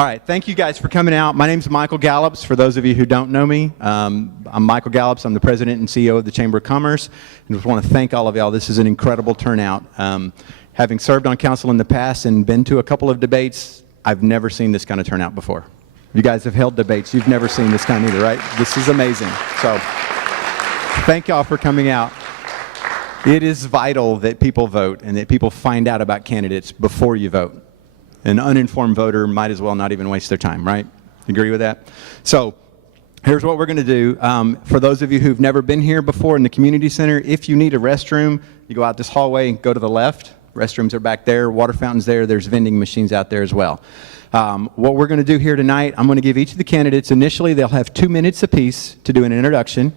All right, thank you guys for coming out. My name's Michael Gallups. For those of you who don't know me, I'm Michael Gallups. I'm the president and CEO of the Chamber of Commerce, and just want to thank all of y'all. This is an incredible turnout. Having served on council in the past and been to a couple of debates, I've never seen this kind of turnout before. You guys have held debates. You've never seen this kind either, right? This is amazing. So thank y'all for coming out. It is vital that people vote and that people find out about candidates before you vote. An uninformed voter might as well not even waste their time, right? Agree with that? So here's what we're going to do. For those of you who've never been here before in the community center, if you need a restroom, you go out this hallway and go to the left. Restrooms are back there, water fountains there, there's vending machines out there as well. What we're going to do here tonight, I'm going to give each of the candidates, initially they'll have 2 minutes apiece to do an introduction,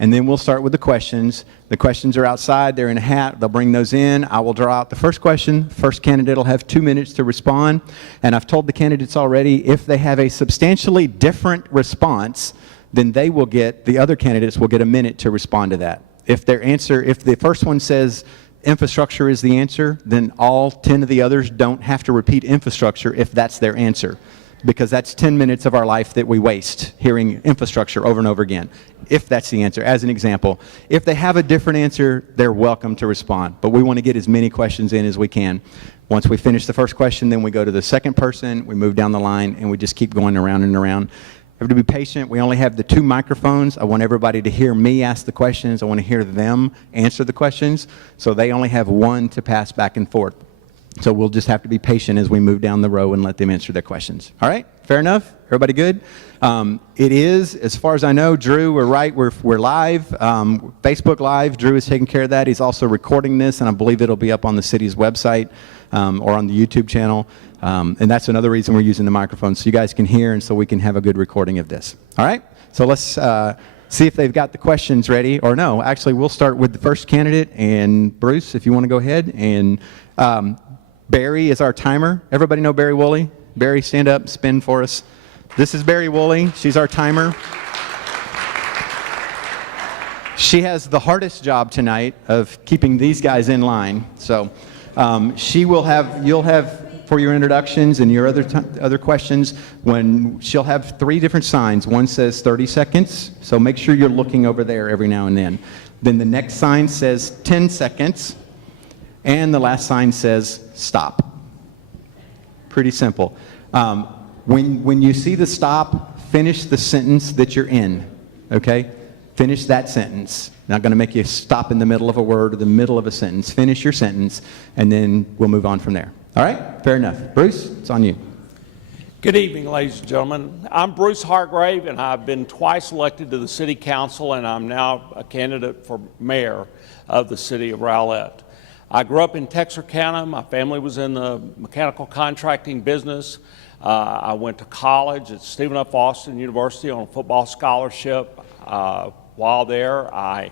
and then we'll start with the questions. The questions are outside, they're in a hat, they'll bring those in. I will draw out the first question. First candidate will have 2 minutes to respond, and I've told the candidates already, if they have a substantially different response, then they will get, the other candidates will get a minute to respond to that. If their answer, if the first one says infrastructure is the answer, then all 10 of the others don't have to repeat infrastructure if that's their answer, because that's 10 minutes of our life that we waste hearing infrastructure over and over again, if that's the answer. As an example, if they have a different answer, they're welcome to respond, but we want to get as many questions in as we can. Once we finish the first question, then we go to the second person, we move down the line, and we just keep going around and around. To be patient, we only have the 2 microphones. I want everybody to hear me ask the questions. I want to hear them answer the questions. So they only have 1 to pass back and forth. So we'll just have to be patient as we move down the row and let them answer their questions. All right? Fair enough? Everybody good? It is, as far as I know, Drew, we're right. We're live. Facebook Live. Drew is taking care of that. He's also recording this, and I believe it'll be up on the city's website or on the YouTube channel. And that's another reason we're using the microphone, so you guys can hear and so we can have a good recording of this. All right? So let's see if they've got the questions ready, or no. Actually, we'll start with the first candidate, and Bruce, if you want to go ahead. And Barry is our timer. Everybody know Barry Woolley? Barry, stand up, spin for us. This is Barry Woolley. She's our timer. She has the hardest job tonight of keeping these guys in line. So she will have, you'll have, for your introductions and your other questions, when she'll have 3 different signs. One says 30 seconds, so make sure you're looking over there every now and then. Then the next sign says 10 seconds, and the last sign says stop. Pretty simple. When you see the stop, finish the sentence that you're in, okay? Finish that sentence. Not going to make you stop in the middle of a word or the middle of a sentence. Finish your sentence, and then we'll move on from there. All right? Fair enough. Bruce, it's on you. Good evening, ladies and gentlemen. I'm Bruce Hartgrave, and I've been twice elected to the City Council, and I'm now a candidate for mayor of the city of Rowlett. I grew up in Texarkana. My family was in the mechanical contracting business. I went to college at Stephen F. Austin University on a football scholarship. While there, I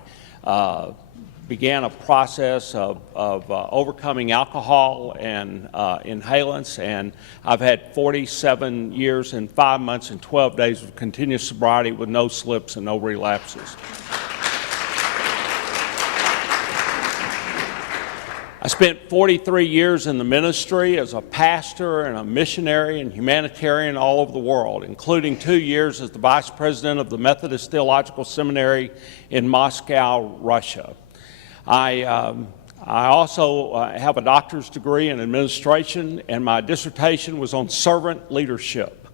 began a process of overcoming alcohol and inhalants, and I've had 47 years and 5 months and 12 days of continuous sobriety with no slips and no relapses. I spent 43 years in the ministry as a pastor and a missionary and humanitarian all over the world, including 2 years as the vice president of the Methodist Theological Seminary in Moscow, Russia. I also have a doctor's degree in administration, and my dissertation was on servant leadership.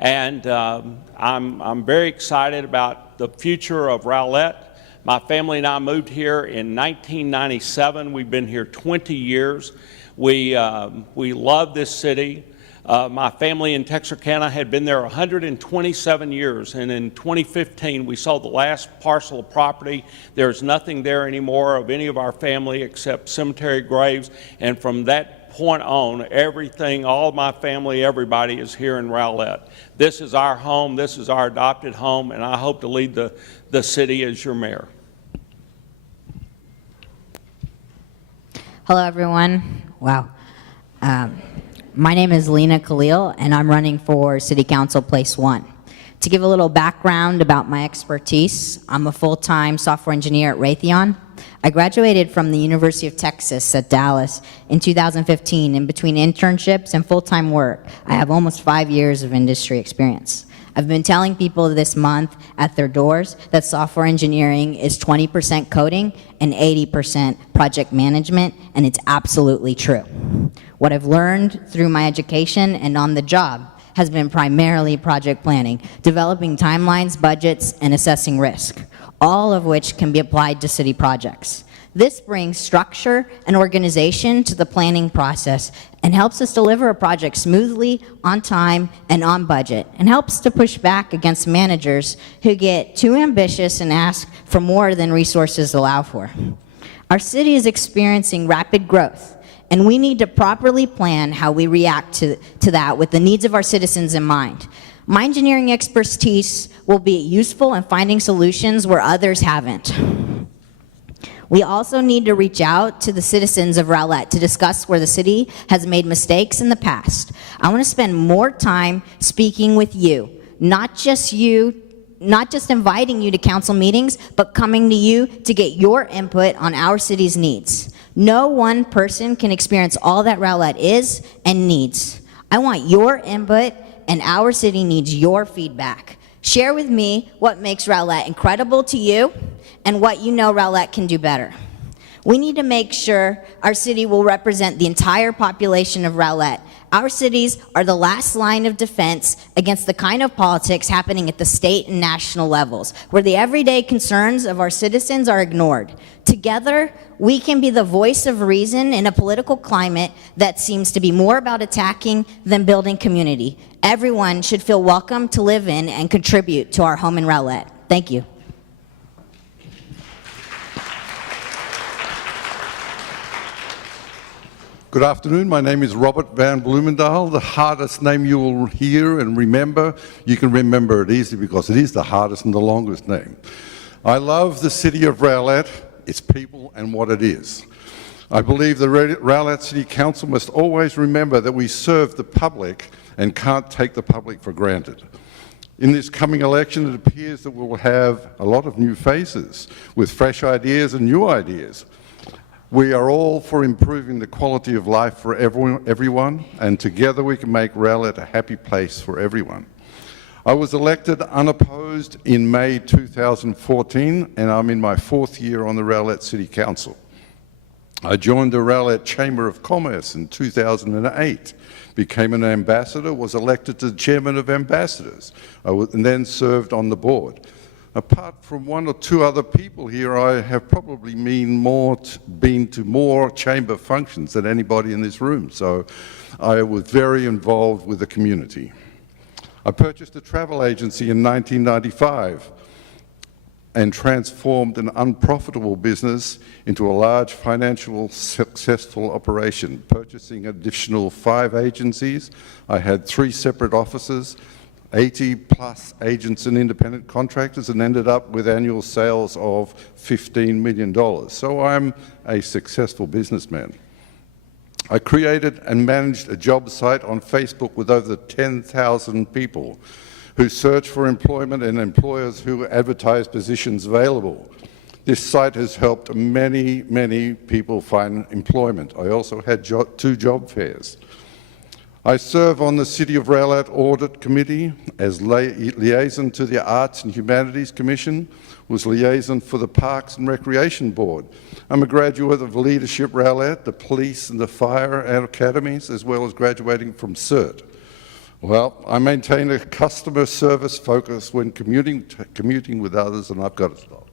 And I'm very excited about the future of Rowlett. My family and I moved here in 1997. We've been here 20 years. We love this city. My family in Texarkana had been there 127 years, and in 2015 we sold the last parcel of property. There's nothing there anymore of any of our family except cemetery graves, and from that point on, everything, all of my family, everybody is here in Rowlett. This is our home, this is our adopted home, and I hope to lead the city as your mayor. Hello, everyone. Wow. My name is Lena Khalil, and I'm running for City Council Place 1. To give a little background about my expertise, I'm a full-time software engineer at Raytheon. I graduated from the University of Texas at Dallas in 2015, and between internships and full-time work, I have almost 5 years of industry experience. I've been telling people this month at their doors that software engineering is 20% coding and 80% project management, and it's absolutely true. What I've learned through my education and on the job has been primarily project planning, developing timelines, budgets, and assessing risk, all of which can be applied to city projects. This brings structure and organization to the planning process and helps us deliver a project smoothly, on time, and on budget, and helps to push back against managers who get too ambitious and ask for more than resources allow for. Our city is experiencing rapid growth, and we need to properly plan how we react to that with the needs of our citizens in mind. My engineering expertise will be useful in finding solutions where others haven't. We also need to reach out to the citizens of Rowlett to discuss where the city has made mistakes in the past. I want to spend more time speaking with you, not just inviting you to council meetings, but coming to you to get your input on our city's needs. No one person can experience all that Rowlett is and needs. I want your input, and our city needs your feedback. Share with me what makes Rowlett incredible to you and what you know Rowlett can do better. We need to make sure our city will represent the entire population of Rowlett. Our cities are the last line of defense against the kind of politics happening at the state and national levels, where the everyday concerns of our citizens are ignored. Together, we can be the voice of reason in a political climate that seems to be more about attacking than building community. Everyone should feel welcome to live in and contribute to our home in Rowlett. Thank you. Good afternoon. My name is Robert Van Blumendahl. The hardest name you will hear and remember, you can remember it easily because it is the hardest and the longest name. I love the city of Rowlett, its people, and what it is. I believe the Rowlett City Council must always remember that we serve the public and can't take the public for granted. In this coming election, it appears that we will have a lot of new faces with fresh ideas and new ideas. We are all for improving the quality of life for everyone, and together we can make Rowlett a happy place for everyone. I was elected unopposed in May 2014, and I'm in my 4th year on the Rowlett City Council. I joined the Rowlett Chamber of Commerce in 2008, became an ambassador, was elected to the chairman of ambassadors, and then served on the board. Apart from 1 or 2 other people here, I have probably been to more chamber functions than anybody in this room, so I was very involved with the community. I purchased a travel agency in 1995 and transformed an unprofitable business into a large financial successful operation, purchasing additional 5 agencies. I had 3 separate offices, 80 plus agents and independent contractors, and ended up with annual sales of $15 million. So I'm a successful businessman. I created and managed a job site on Facebook with over 10,000 people who search for employment and employers who advertise positions available. This site has helped many, many people find employment. I also had 2 job fairs. I serve on the City of Rowlett Audit Committee as liaison to the Arts and Humanities Commission, was liaison for the Parks and Recreation Board. I'm a graduate of Leadership Rowlett, the Police and the Fire Academies, as well as graduating from CERT. Well, I maintain a customer service focus when commuting with others, and I've got to stop.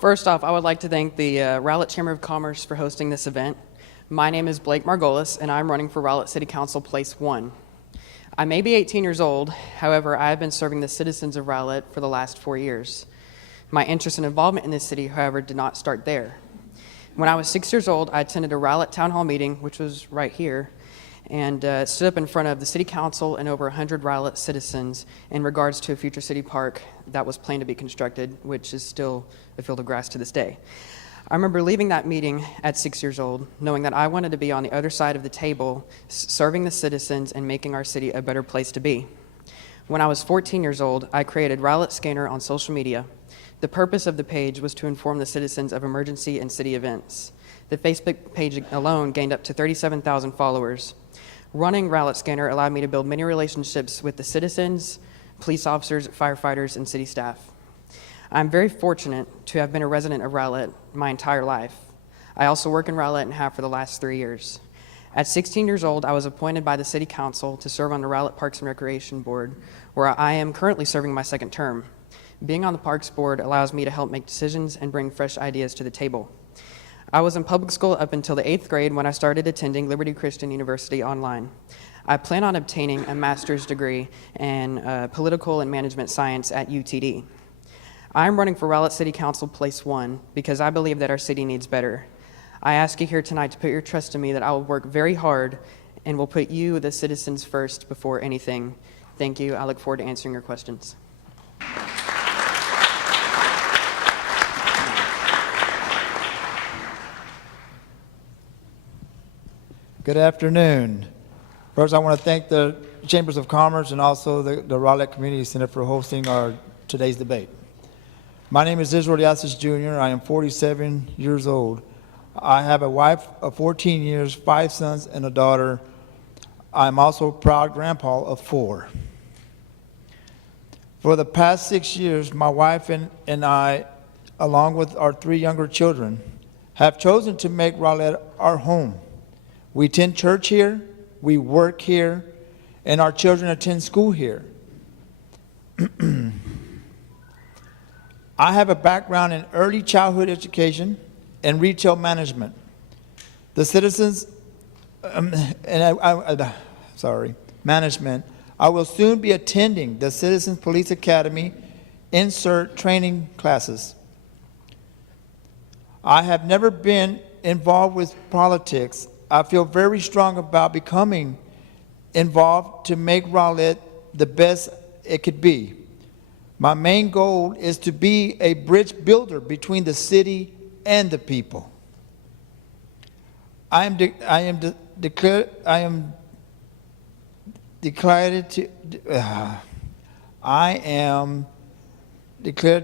First off, I would like to thank the Rowlett Chamber of Commerce for hosting this event. My name is Blake Margolis, and I'm running for Rowlett City Council Place 1. I may be 18 years old, however, I have been serving the citizens of Rowlett for the last 4 years. My interest and involvement in this city, however, did not start there. When I was 6 years old, I attended a Rowlett Town Hall meeting, which was right here, and stood up in front of the City Council and over 100 Rowlett citizens in regards to a future city park that was planned to be constructed, which is still a field of grass to this day. I remember leaving that meeting at 6 years old, knowing that I wanted to be on the other side of the table, serving the citizens and making our city a better place to be. When I was 14 years old, I created Rowlett Scanner on social media. The purpose of the page was to inform the citizens of emergency and city events. The Facebook page alone gained up to 37,000 followers. Running Rowlett Scanner allowed me to build many relationships with the citizens, police officers, firefighters, and city staff. I'm very fortunate to have been a resident of Rowlett my entire life. I also work in Rowlett and have for the last 3 years. At 16 years old, I was appointed by the City Council to serve on the Rowlett Parks and Recreation Board, where I am currently serving my second term. Being on the Parks Board allows me to help make decisions and bring fresh ideas to the table. I was in public school up until the 8th grade when I started attending Liberty Christian University online. I plan on obtaining a master's degree in political and management science at UTD. I'm running for Rowlett City Council Place 1 because I believe that our city needs better. I ask you here tonight to put your trust in me that I will work very hard and will put you, the citizens, first before anything. Thank you. I look forward to answering your questions. Good afternoon. First, I want to thank the Chambers of Commerce and also the Rowlett Community Center for hosting today's debate. My name is Reyes Jr. I am 47 years old. I have a wife of 14 years, 5 sons, and a daughter. I'm also a proud grandpa of 4. For the past 6 years, my wife and I, along with our 3 younger children, have chosen to make Rowlett our home. We attend church here, we work here, and our children attend school here. I have a background in early childhood education and retail management. The citizens, management. I will soon be attending the Citizens Police Academy insert training classes. I have never been involved with politics. I feel very strong about becoming involved to make Rowlett the best it could be. My main goal is to be a bridge builder between the city and the people. I am declared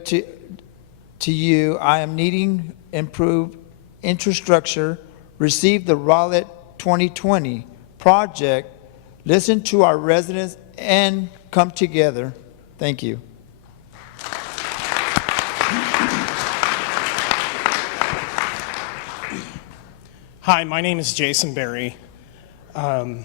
to you I am needing improved infrastructure, receive the Rowlett 2020 project, listen to our residents, and come together. Thank you. Hi, my name is Jason Berry. I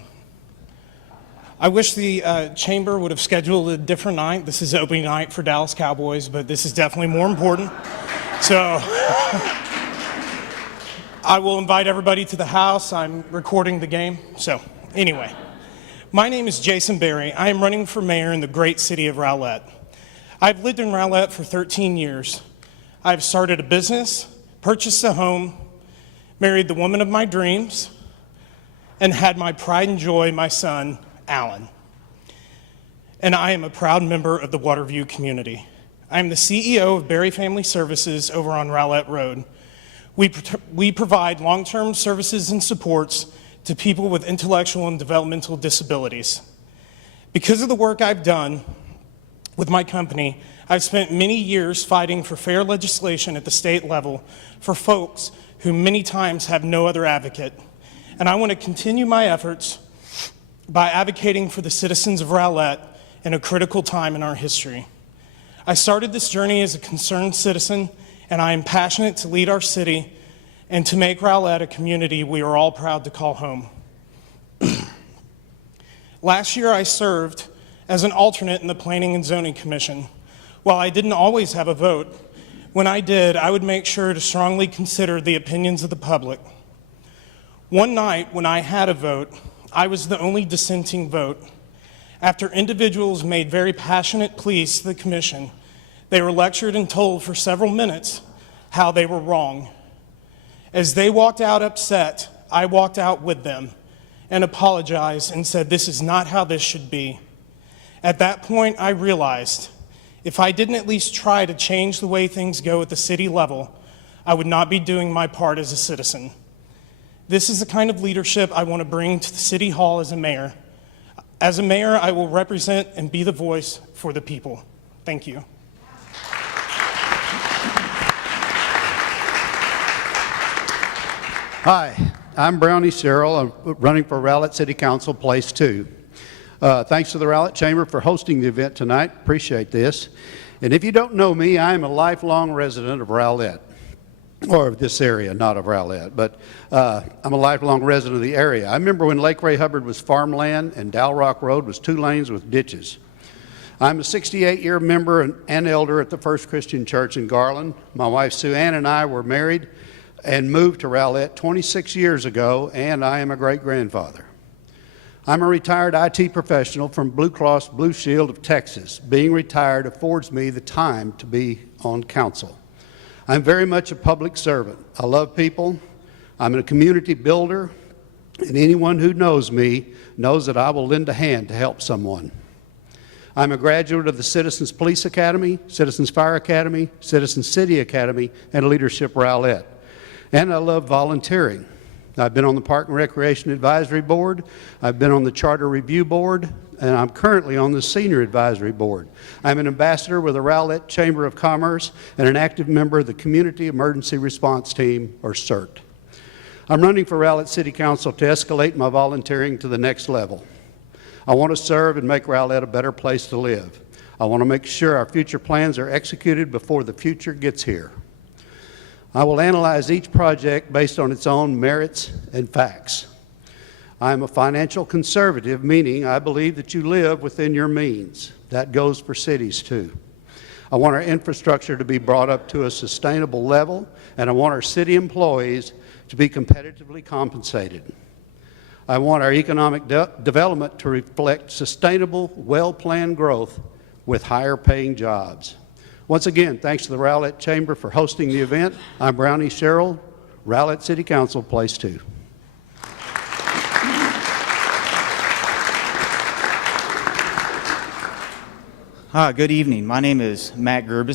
wish the chamber would have scheduled a different night. This is opening night for Dallas Cowboys, but this is definitely more important. So I will invite everybody to the house. I'm recording the game. So anyway, my name is Jason Berry. I am running for mayor in the great city of Rowlett. I've lived in Rowlett for 13 years. I've started a business, purchased a home, married the woman of my dreams, and had my pride and joy, my son, Alan. And I am a proud member of the Waterview community. I am the CEO of Berry Family Services over on Rowlett Road. We provide long-term services and supports to people with intellectual and developmental disabilities. Because of the work I've done with my company, I've spent many years fighting for fair legislation at the state level for folks who many times have no other advocate. And I want to continue my efforts by advocating for the citizens of Rowlett in a critical time in our history. I started this journey as a concerned citizen, and I am passionate to lead our city and to make Rowlett a community we are all proud to call home. Last year, I served as an alternate in the Planning and Zoning Commission. While I didn't always have a vote, when I did, I would make sure to strongly consider the opinions of the public. One night, when I had a vote, I was the only dissenting vote. After individuals made very passionate pleas to the commission, they were lectured and told for several minutes how they were wrong. As they walked out upset, I walked out with them and apologized and said, "This is not how this should be." At that point, I realized if I didn't at least try to change the way things go at the city level, I would not be doing my part as a citizen. This is the kind of leadership I want to bring to the City Hall as a mayor. As a mayor, I will represent and be the voice for the people. Thank you. Hi, I'm Brownie Cheryl. I'm running for Rowlett City Council, Place 2. Thanks to the Rowlett Chamber for hosting the event tonight. Appreciate this. And if you don't know me, I'm a lifelong resident of Rowlett, or of this area, not of Rowlett, but I'm a lifelong resident of the area. I remember when Lake Ray Hubbard was farmland and Dow Rock Road was 2 lanes with ditches. I'm a 68-year member and elder at the First Christian Church in Garland. My wife Sue Ann and I were married and moved to Rowlett 26 years ago, and I am a great-grandfather. I'm a retired IT professional from Blue Cross Blue Shield of Texas. Being retired affords me the time to be on council. I'm very much a public servant. I love people. I'm a community builder, and anyone who knows me knows that I will lend a hand to help someone. I'm a graduate of the Citizens Police Academy, Citizens Fire Academy, Citizens City Academy, and Leadership Rowlett. And I love volunteering. I've been on the Park and Recreation Advisory Board, I've been on the Charter Review Board, and I'm currently on the Senior Advisory Board. I'm an ambassador with the Rowlett Chamber of Commerce and an active member of the Community Emergency Response Team, or CERT. I'm running for Rowlett City Council to escalate my volunteering to the next level. I want to serve and make Rowlett a better place to live. I want to make sure our future plans are executed before the future gets here. I will analyze each project based on its own merits and facts. I am a financial conservative, meaning I believe that you live within your means. That goes for cities too. I want our infrastructure to be brought up to a sustainable level, and I want our city employees to be competitively compensated. I want our economic development to reflect sustainable, well-planned growth with higher paying jobs. Once again, thanks to the Rowlett Chamber for hosting the event. I'm Brownie Cheryl, Rowlett City Council, Place 2. Good evening. My name is Matt Gruber,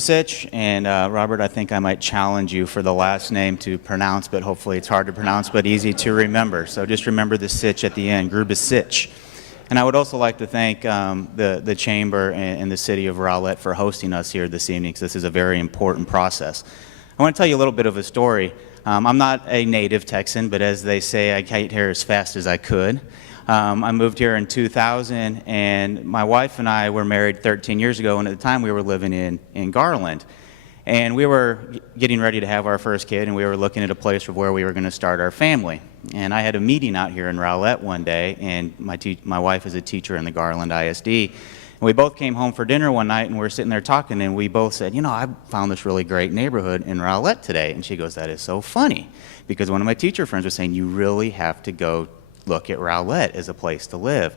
and Robert, I think I might challenge you for the last name to pronounce, but hopefully it's hard to pronounce, but easy to remember. So just remember the sitch at the end, Gruber. And I would also like to thank the Chamber and the City of Rowlett for hosting us here this evening, because this is a very important process. I want to tell you a little bit of a story. I'm not a native Texan, but as they say, I got here as fast as I could. I moved here in 2000, and my wife and I were married 13 years ago, and at the time we were living in Garland. And we were getting ready to have our first kid, and we were looking at a place where we were going to start our family. And I had a meeting out here in Rowlett one day, and my wife is a teacher in the Garland ISD. And we both came home for dinner one night, and we were sitting there talking, and we both said, you know, I found this really great neighborhood in Rowlett today. And she goes, that is so funny, because one of my teacher friends was saying, you really have to go look at Rowlett as a place to live.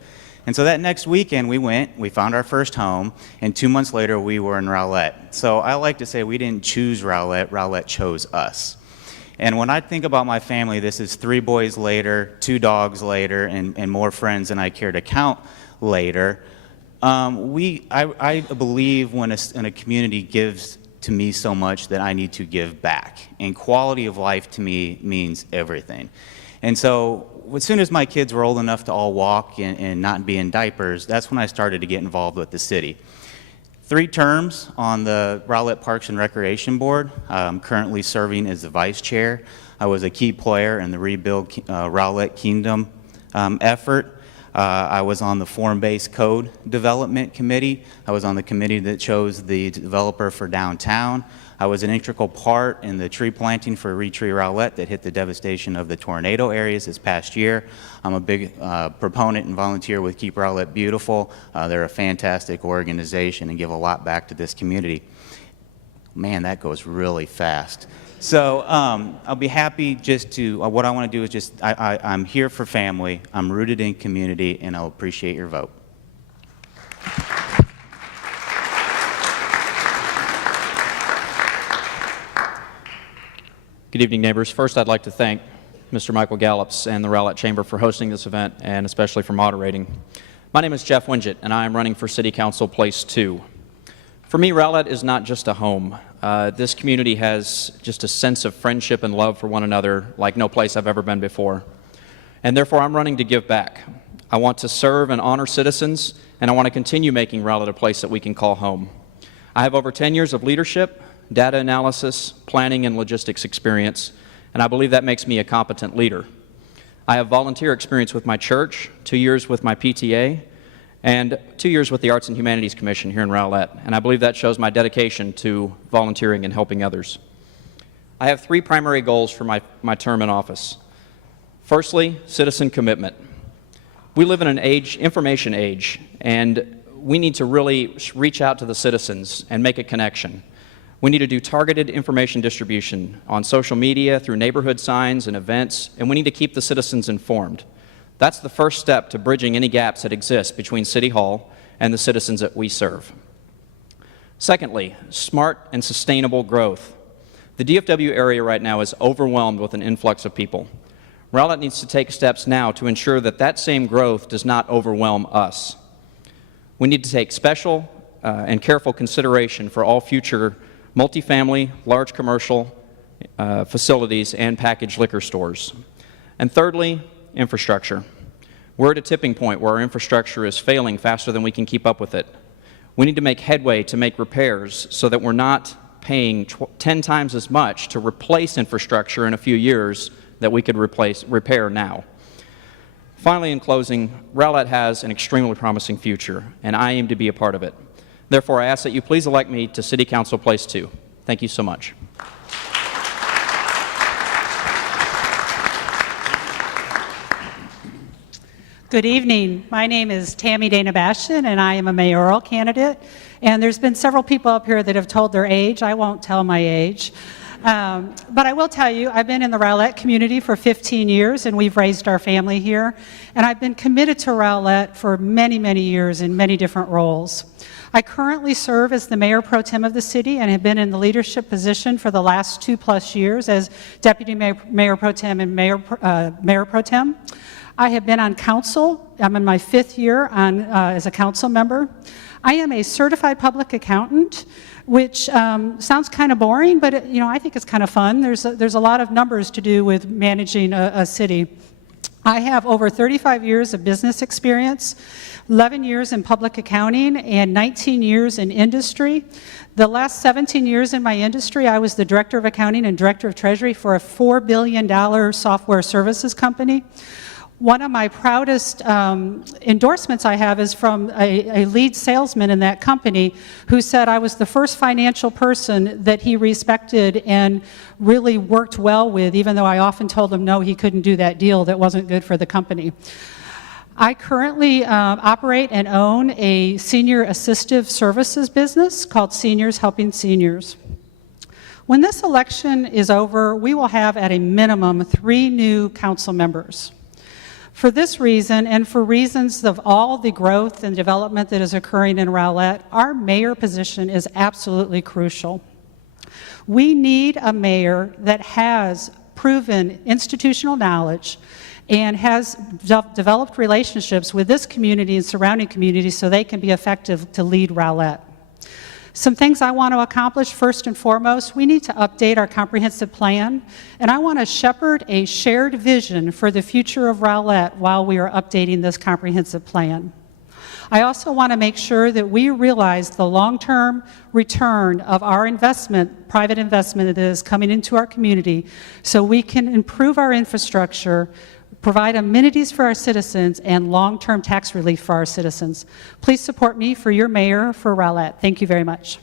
And so that next weekend we went, we found our first home, and 2 months later we were in Rowlett. So I like to say we didn't choose Rowlett, Rowlett chose us. And when I think about my family, this is 3 boys later, 2 dogs later, and more friends than I care to count later. I believe when a community gives to me so much that I need to give back. And quality of life to me means everything. And so as soon as my kids were old enough to all walk and not be in diapers, that's when I started to get involved with the city. 3 terms on the Rowlett Parks and Recreation Board. I'm currently serving as the vice chair. I was a key player in the Rebuild Rowlett Kingdom effort. I was on the Form-Based Code Development Committee. I was on the committee that chose the developer for downtown. I was an integral part in the tree planting for Retree Rowlett that hit the devastation of the tornado areas this past year. I'm a big proponent and volunteer with Keep Rowlett Beautiful. They're a fantastic organization and give a lot back to this community. Man, that goes really fast. So I'll be happy just to, what I want to do is just, I'm here for family, I'm rooted in community, and I'll appreciate your vote. Good evening, neighbors. First, I'd like to thank Mr. Michael Gallups and the Rowlett Chamber for hosting this event, and especially for moderating. My name is Jeff Winget, and I am running for City Council Place 2. For me, Rowlett is not just a home. This community has just a sense of friendship and love for one another like no place I've ever been before. And therefore, I'm running to give back. I want to serve and honor citizens, and I want to continue making Rowlett a place that we can call home. I have over 10 years of leadership, data analysis, planning, and logistics experience, and I believe that makes me a competent leader. I have volunteer experience with my church, 2 years with my PTA, and 2 years with the Arts and Humanities Commission here in Rowlett, and I believe that shows my dedication to volunteering and helping others. I have 3 primary goals for my term in office. Firstly, citizen commitment. We live in an information age, and we need to really reach out to the citizens and make a connection. We need to do targeted information distribution on social media, through neighborhood signs and events, and we need to keep the citizens informed. That's the first step to bridging any gaps that exist between City Hall and the citizens that we serve. Secondly, smart and sustainable growth. The DFW area right now is overwhelmed with an influx of people. Rowlett needs to take steps now to ensure that that same growth does not overwhelm us. We need to take special and careful consideration for all future multifamily, large commercial facilities, and packaged liquor stores. And thirdly, infrastructure. We're at a tipping point where our infrastructure is failing faster than we can keep up with it. We need to make headway to make repairs so that we're not paying 10 times as much to replace infrastructure in a few years that we could repair now. Finally, in closing, Rowlett has an extremely promising future, and I aim to be a part of it. Therefore, I ask that you please elect me to City Council Place 2. Thank you so much. Good evening. My name is Tammy Dana-Bashian, and I am a mayoral candidate. And there's been several people up here that have told their age. I won't tell my age. But I will tell you, I've been in the Rowlett community for 15 years, and we've raised our family here. And I've been committed to Rowlett for many, many years in many different roles. I currently serve as the Mayor Pro Tem of the city and have been in the leadership position for the last 2+ years as Deputy Mayor Pro Tem and Mayor Pro Tem. I have been on council. I'm in my 5th year as a council member. I am a certified public accountant, which sounds kind of boring, but I think it's kind of fun. There's a lot of numbers to do with managing a city. I have over 35 years of business experience, 11 years in public accounting, and 19 years in industry. The last 17 years in my industry, I was the Director of Accounting and Director of Treasury for a $4 billion software services company. One of my proudest endorsements I have is from a lead salesman in that company who said I was the first financial person that he respected and really worked well with, even though I often told him no, he couldn't do that deal that wasn't good for the company. I currently operate and own a senior assistive services business called Seniors Helping Seniors. When this election is over, we will have at a minimum 3 new council members. For this reason, and for reasons of all the growth and development that is occurring in Rowlett, our mayor position is absolutely crucial. We need a mayor that has proven institutional knowledge and has developed relationships with this community and surrounding communities so they can be effective to lead Rowlett. Some things I want to accomplish, first and foremost, we need to update our comprehensive plan, and I want to shepherd a shared vision for the future of Rowlett while we are updating this comprehensive plan. I also want to make sure that we realize the long-term return of our investment, private investment that is coming into our community, so we can improve our infrastructure, provide amenities for our citizens, and long-term tax relief for our citizens. Please support me for your mayor for Rowlett. Thank you very much.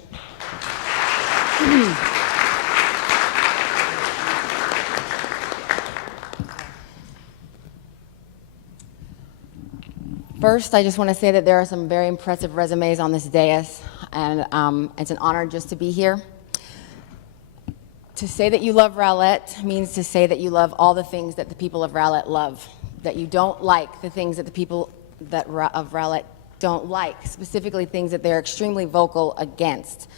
First, I just want to say that there are some very impressive resumes on this dais, and it's an honor just to be here. To say that you love Rowlett means to say that you love all the things that the people of Rowlett love, that you don't like the things that the people of Rowlett don't like, specifically things that they're extremely vocal against.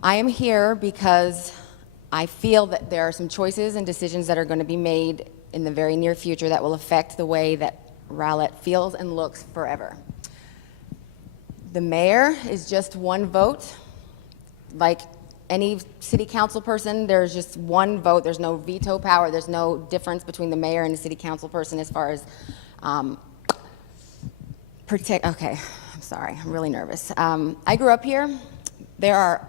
I am here because I feel that there are some choices and decisions that are going to be made in the very near future that will affect the way that Rowlett feels and looks forever. The mayor is just one vote. Like any city council person, there's just one vote. There's no veto power. There's no difference between the mayor and the city council person as far as Okay, I'm sorry, I'm really nervous. I grew up here. There are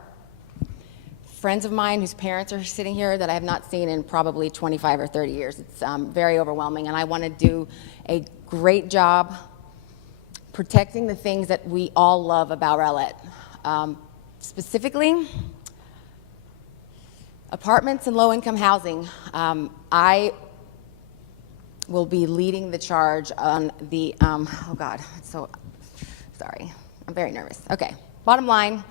friends of mine whose parents are sitting here that I have not seen in probably 25 or 30 years. It's very overwhelming, and I want to do a great job protecting the things that we all love about Rowlett. Specifically, apartments and low-income housing. I will be leading the charge on the, oh God, so sorry, I'm very nervous. Okay, bottom line.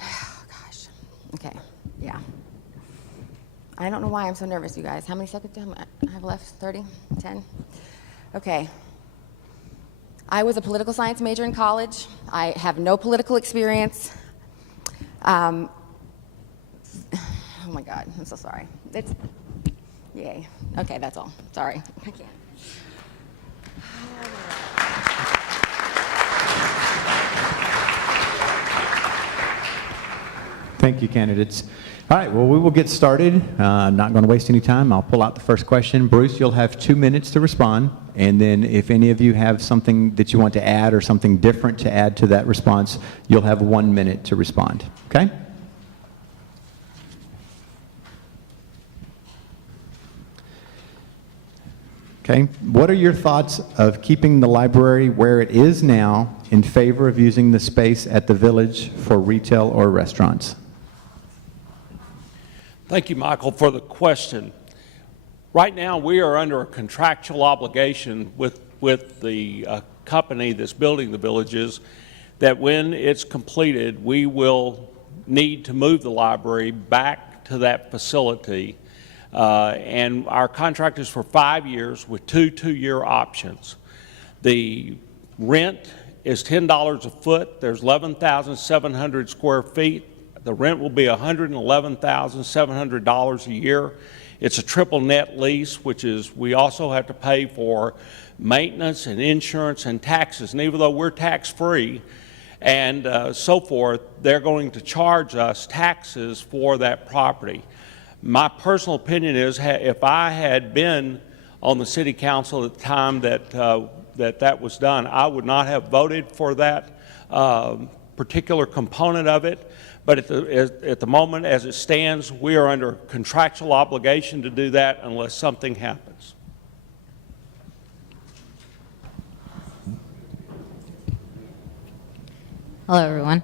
Oh gosh, okay, yeah. I don't know why I'm so nervous, you guys. How many seconds do I have left? 30? 10? Okay. I was a political science major in college. I have no political experience. Oh my God, I'm so sorry. Yay. Okay, that's all. Sorry. I can't. Thank you, candidates. All right, well, we will get started. Not going to waste any time. I'll pull out the first question. Bruce, you'll have 2 minutes to respond. And then if any of you have something that you want to add or something different to add to that response, you'll have 1 minute to respond. Okay? Okay. What are your thoughts of keeping the library where it is now in favor of using the space at the Village for retail or restaurants? Thank you, Michael, for the question. Right now, we are under a contractual obligation with the company that's building the villages that when it's completed, we will need to move the library back to that facility. And our contract is for 5 years with two-year options. The rent is $10 a foot. There's 11,700 square feet. The rent will be $111,700 a year. It's a triple net lease, which is we also have to pay for maintenance and insurance and taxes. And even though we're tax-free and so forth, they're going to charge us taxes for that property. My personal opinion is if I had been on the city council at the time that that was done, I would not have voted for that particular component of it. But at the moment, as it stands, we are under contractual obligation to do that unless something happens. Hello, everyone.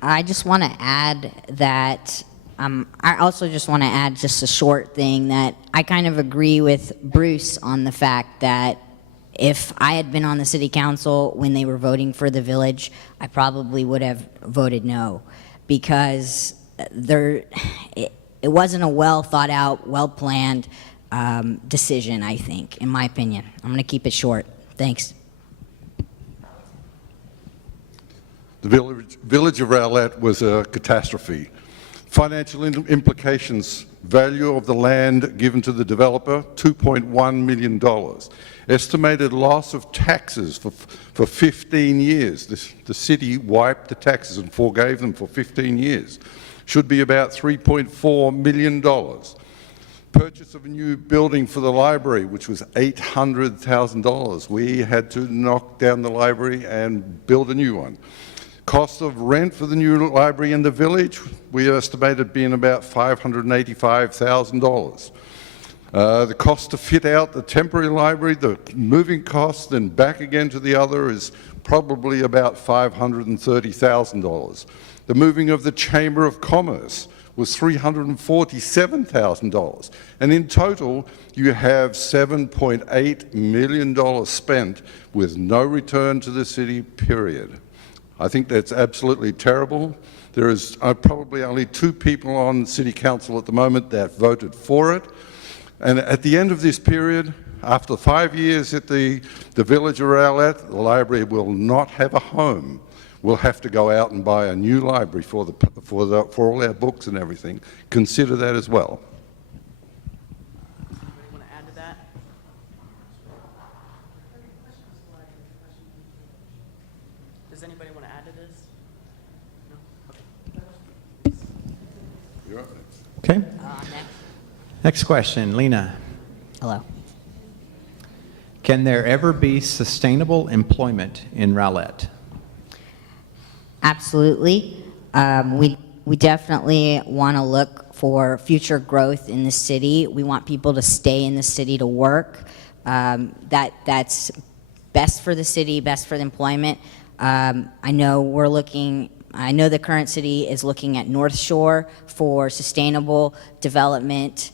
I just want to add that I also just want to add just a short thing that I kind of agree with Bruce on the fact that if I had been on the city council when they were voting for the village, I probably would have voted no, because it wasn't a well thought out, well planned decision, I think, in my opinion. I'm going to keep it short. Thanks. The village of Rowlett was a catastrophe. Financial implications: value of the land given to the developer, $2.1 million. Estimated loss of taxes for 15 years. The city wiped the taxes and forgave them for 15 years. Should be about $3.4 million. Purchase of a new building for the library, which was $800,000. We had to knock down the library and build a new one. Cost of rent for the new library in the village, we estimated being about $585,000. The cost to fit out the temporary library, the moving costs, then back again to the other, is probably about $530,000. The moving of the Chamber of Commerce was $347,000. And in total, you have $7.8 million spent with no return to the city, period. I think that's absolutely terrible. There is probably only 2 people on city council at the moment that voted for it. And at the end of this period, after 5 years at the village of Rowlett, the library will not have a home. We'll have to go out and buy a new library for all our books and everything. Consider that as well. Anybody want to add to that? Does anybody want to add to this? No? Okay. You're up. Okay. Next question, Lena. Hello. Can there ever be sustainable employment in Rowlett? Absolutely. We definitely want to look for future growth in the city. We want people to stay in the city to work. That's best for the city, best for the employment. I know the current city is looking at North Shore for sustainable development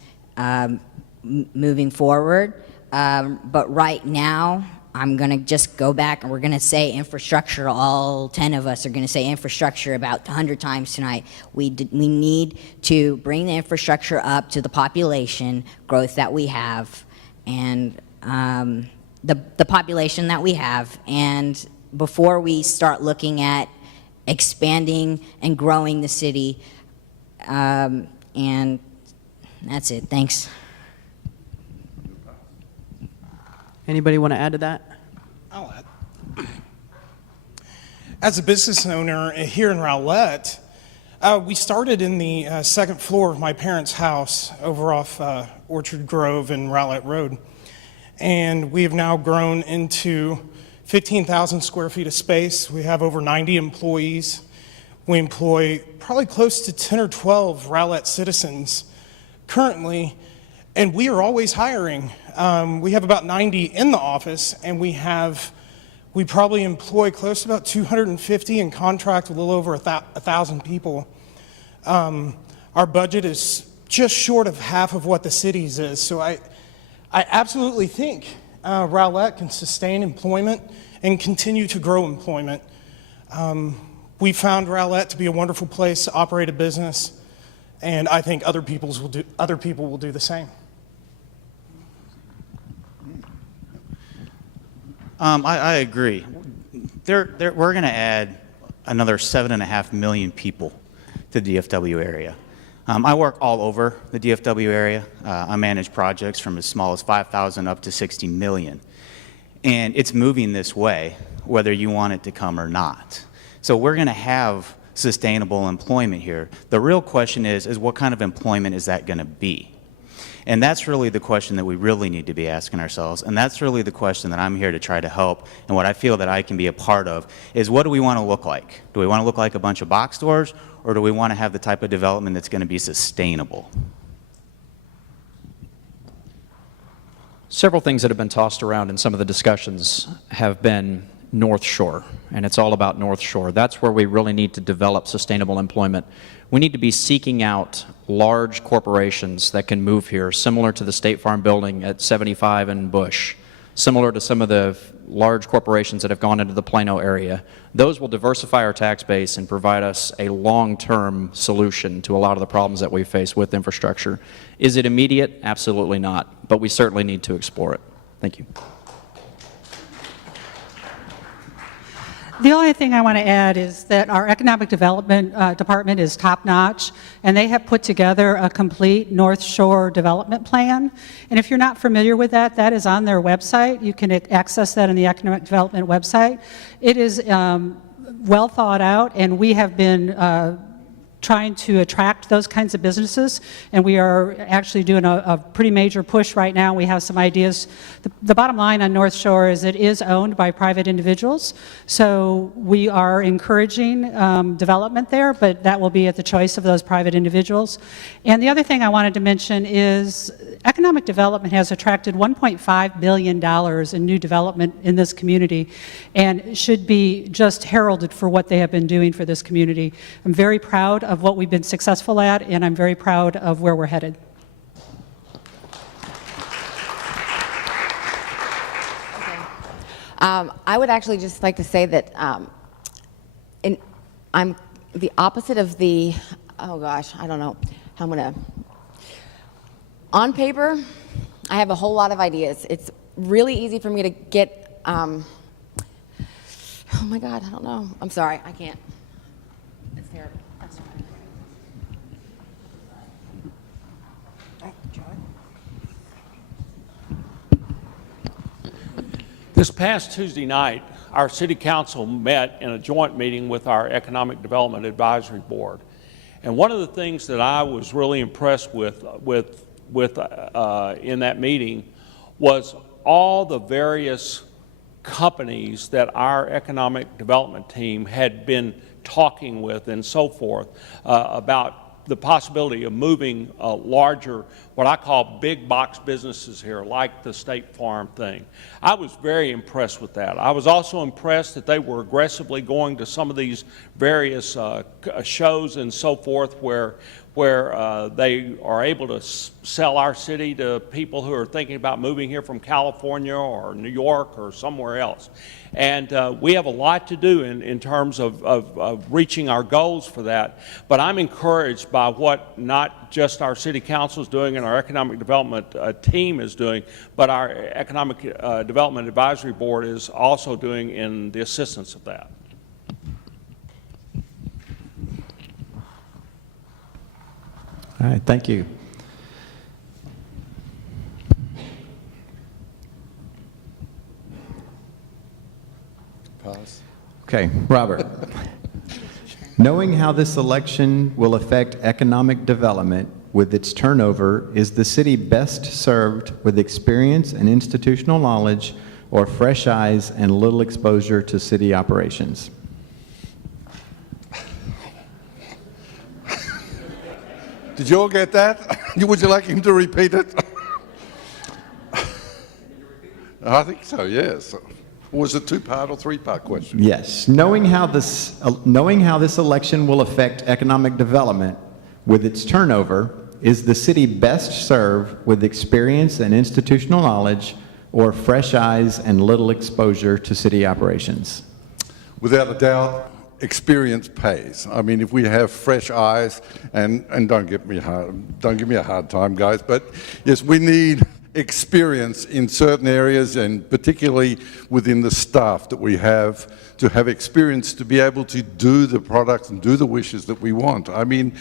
moving forward. But right now, I'm going to just go back and we're going to say infrastructure. All 10 of us are going to say infrastructure about 100 times tonight. We need to bring the infrastructure up to the population growth that we have and the population that we have. And before we start looking at expanding and growing the city, and that's it. Thanks. Anybody want to add to that? I'll add. As a business owner here in Rowlett, we started in the second floor of my parents' house over off Orchard Grove and Rowlett Road. And we have now grown into 15,000 square feet of space. We have over 90 employees. We employ probably close to 10 or 12 Rowlett citizens currently, and we are always hiring. We have about 90 in the office, and we probably employ close to about 250 and contract a little over 1,000 people. Our budget is just short of half of what the city's is, so I absolutely think Rowlett can sustain employment and continue to grow employment. We found Rowlett to be a wonderful place to operate a business, and I think other people will do the same. I agree. We're going to add another 7.5 million people to the DFW area. I work all over the DFW area. I manage projects from as small as 5,000 up to 60 million. And it's moving this way, whether you want it to come or not. So we're going to have sustainable employment here. The real question is what kind of employment is that going to be? And that's really the question that we really need to be asking ourselves. And that's really the question that I'm here to try to help. And what I feel that I can be a part of is, what do we want to look like? Do we want to look like a bunch of box stores, or do we want to have the type of development that's going to be sustainable? Several things that have been tossed around in some of the discussions have been North Shore, and it's all about North Shore. That's where we really need to develop sustainable employment. We need to be seeking out large corporations that can move here, similar to the State Farm building at 75 and Bush, similar to some of the large corporations that have gone into the Plano area. Those will diversify our tax base and provide us a long-term solution to a lot of the problems that we face with infrastructure. Is it immediate? Absolutely not, but we certainly need to explore it. Thank you. The only thing I want to add is that our economic development department is top-notch, and they have put together a complete North Shore development plan. And if you're not familiar with that, that is on their website. You can access that on the economic development website. It is well thought out, and we have been trying to attract those kinds of businesses, and we are actually doing a pretty major push right now. We have some ideas. The bottom line on North Shore is it is owned by private individuals, so we are encouraging development there, but that will be at the choice of those private individuals. And the other thing I wanted to mention is economic development has attracted $1.5 billion in new development in this community, and should be just heralded for what they have been doing for this community. I'm very proud of what we've been successful at, and I'm very proud of where we're headed. I would actually just like to say that I'm the opposite of the, oh gosh, I don't know how I'm going to, on paper, I have a whole lot of ideas. It's really easy for me to get, oh my God, I don't know. I'm sorry, I can't. It's terrible. That's fine. This past Tuesday night, our city council met in a joint meeting with our Economic Development Advisory Board. And one of the things that I was really impressed with in that meeting was all the various companies that our economic development team had been talking with and so forth about the possibility of moving larger, what I call big box businesses here, like the State Farm thing. I was very impressed with that. I was also impressed that they were aggressively going to some of these various shows and so forth where they are able to sell our city to people who are thinking about moving here from California or New York or somewhere else. And we have a lot to do in terms of reaching our goals for that. But I'm encouraged by what not just our city council is doing and our economic development team is doing, but our economic development advisory board is also doing in the assistance of that. All right, thank you. Pass. Okay, Robert. Knowing how this election will affect economic development with its turnover, is the city best served with experience and institutional knowledge or fresh eyes and little exposure to city operations? Did you all get that? Would you like him to repeat it? I think so, yes. Was it a two-part or three-part question? Yes. Knowing how this election will affect economic development with its turnover, is the city best served with experience and institutional knowledge or fresh eyes and little exposure to city operations? Without a doubt, experience pays. I mean, if we have fresh eyes, and don't give me a hard time, guys, but yes, we need experience in certain areas, and particularly within the staff that we have, to have experience to be able to do the products and do the wishes that we want. I mean,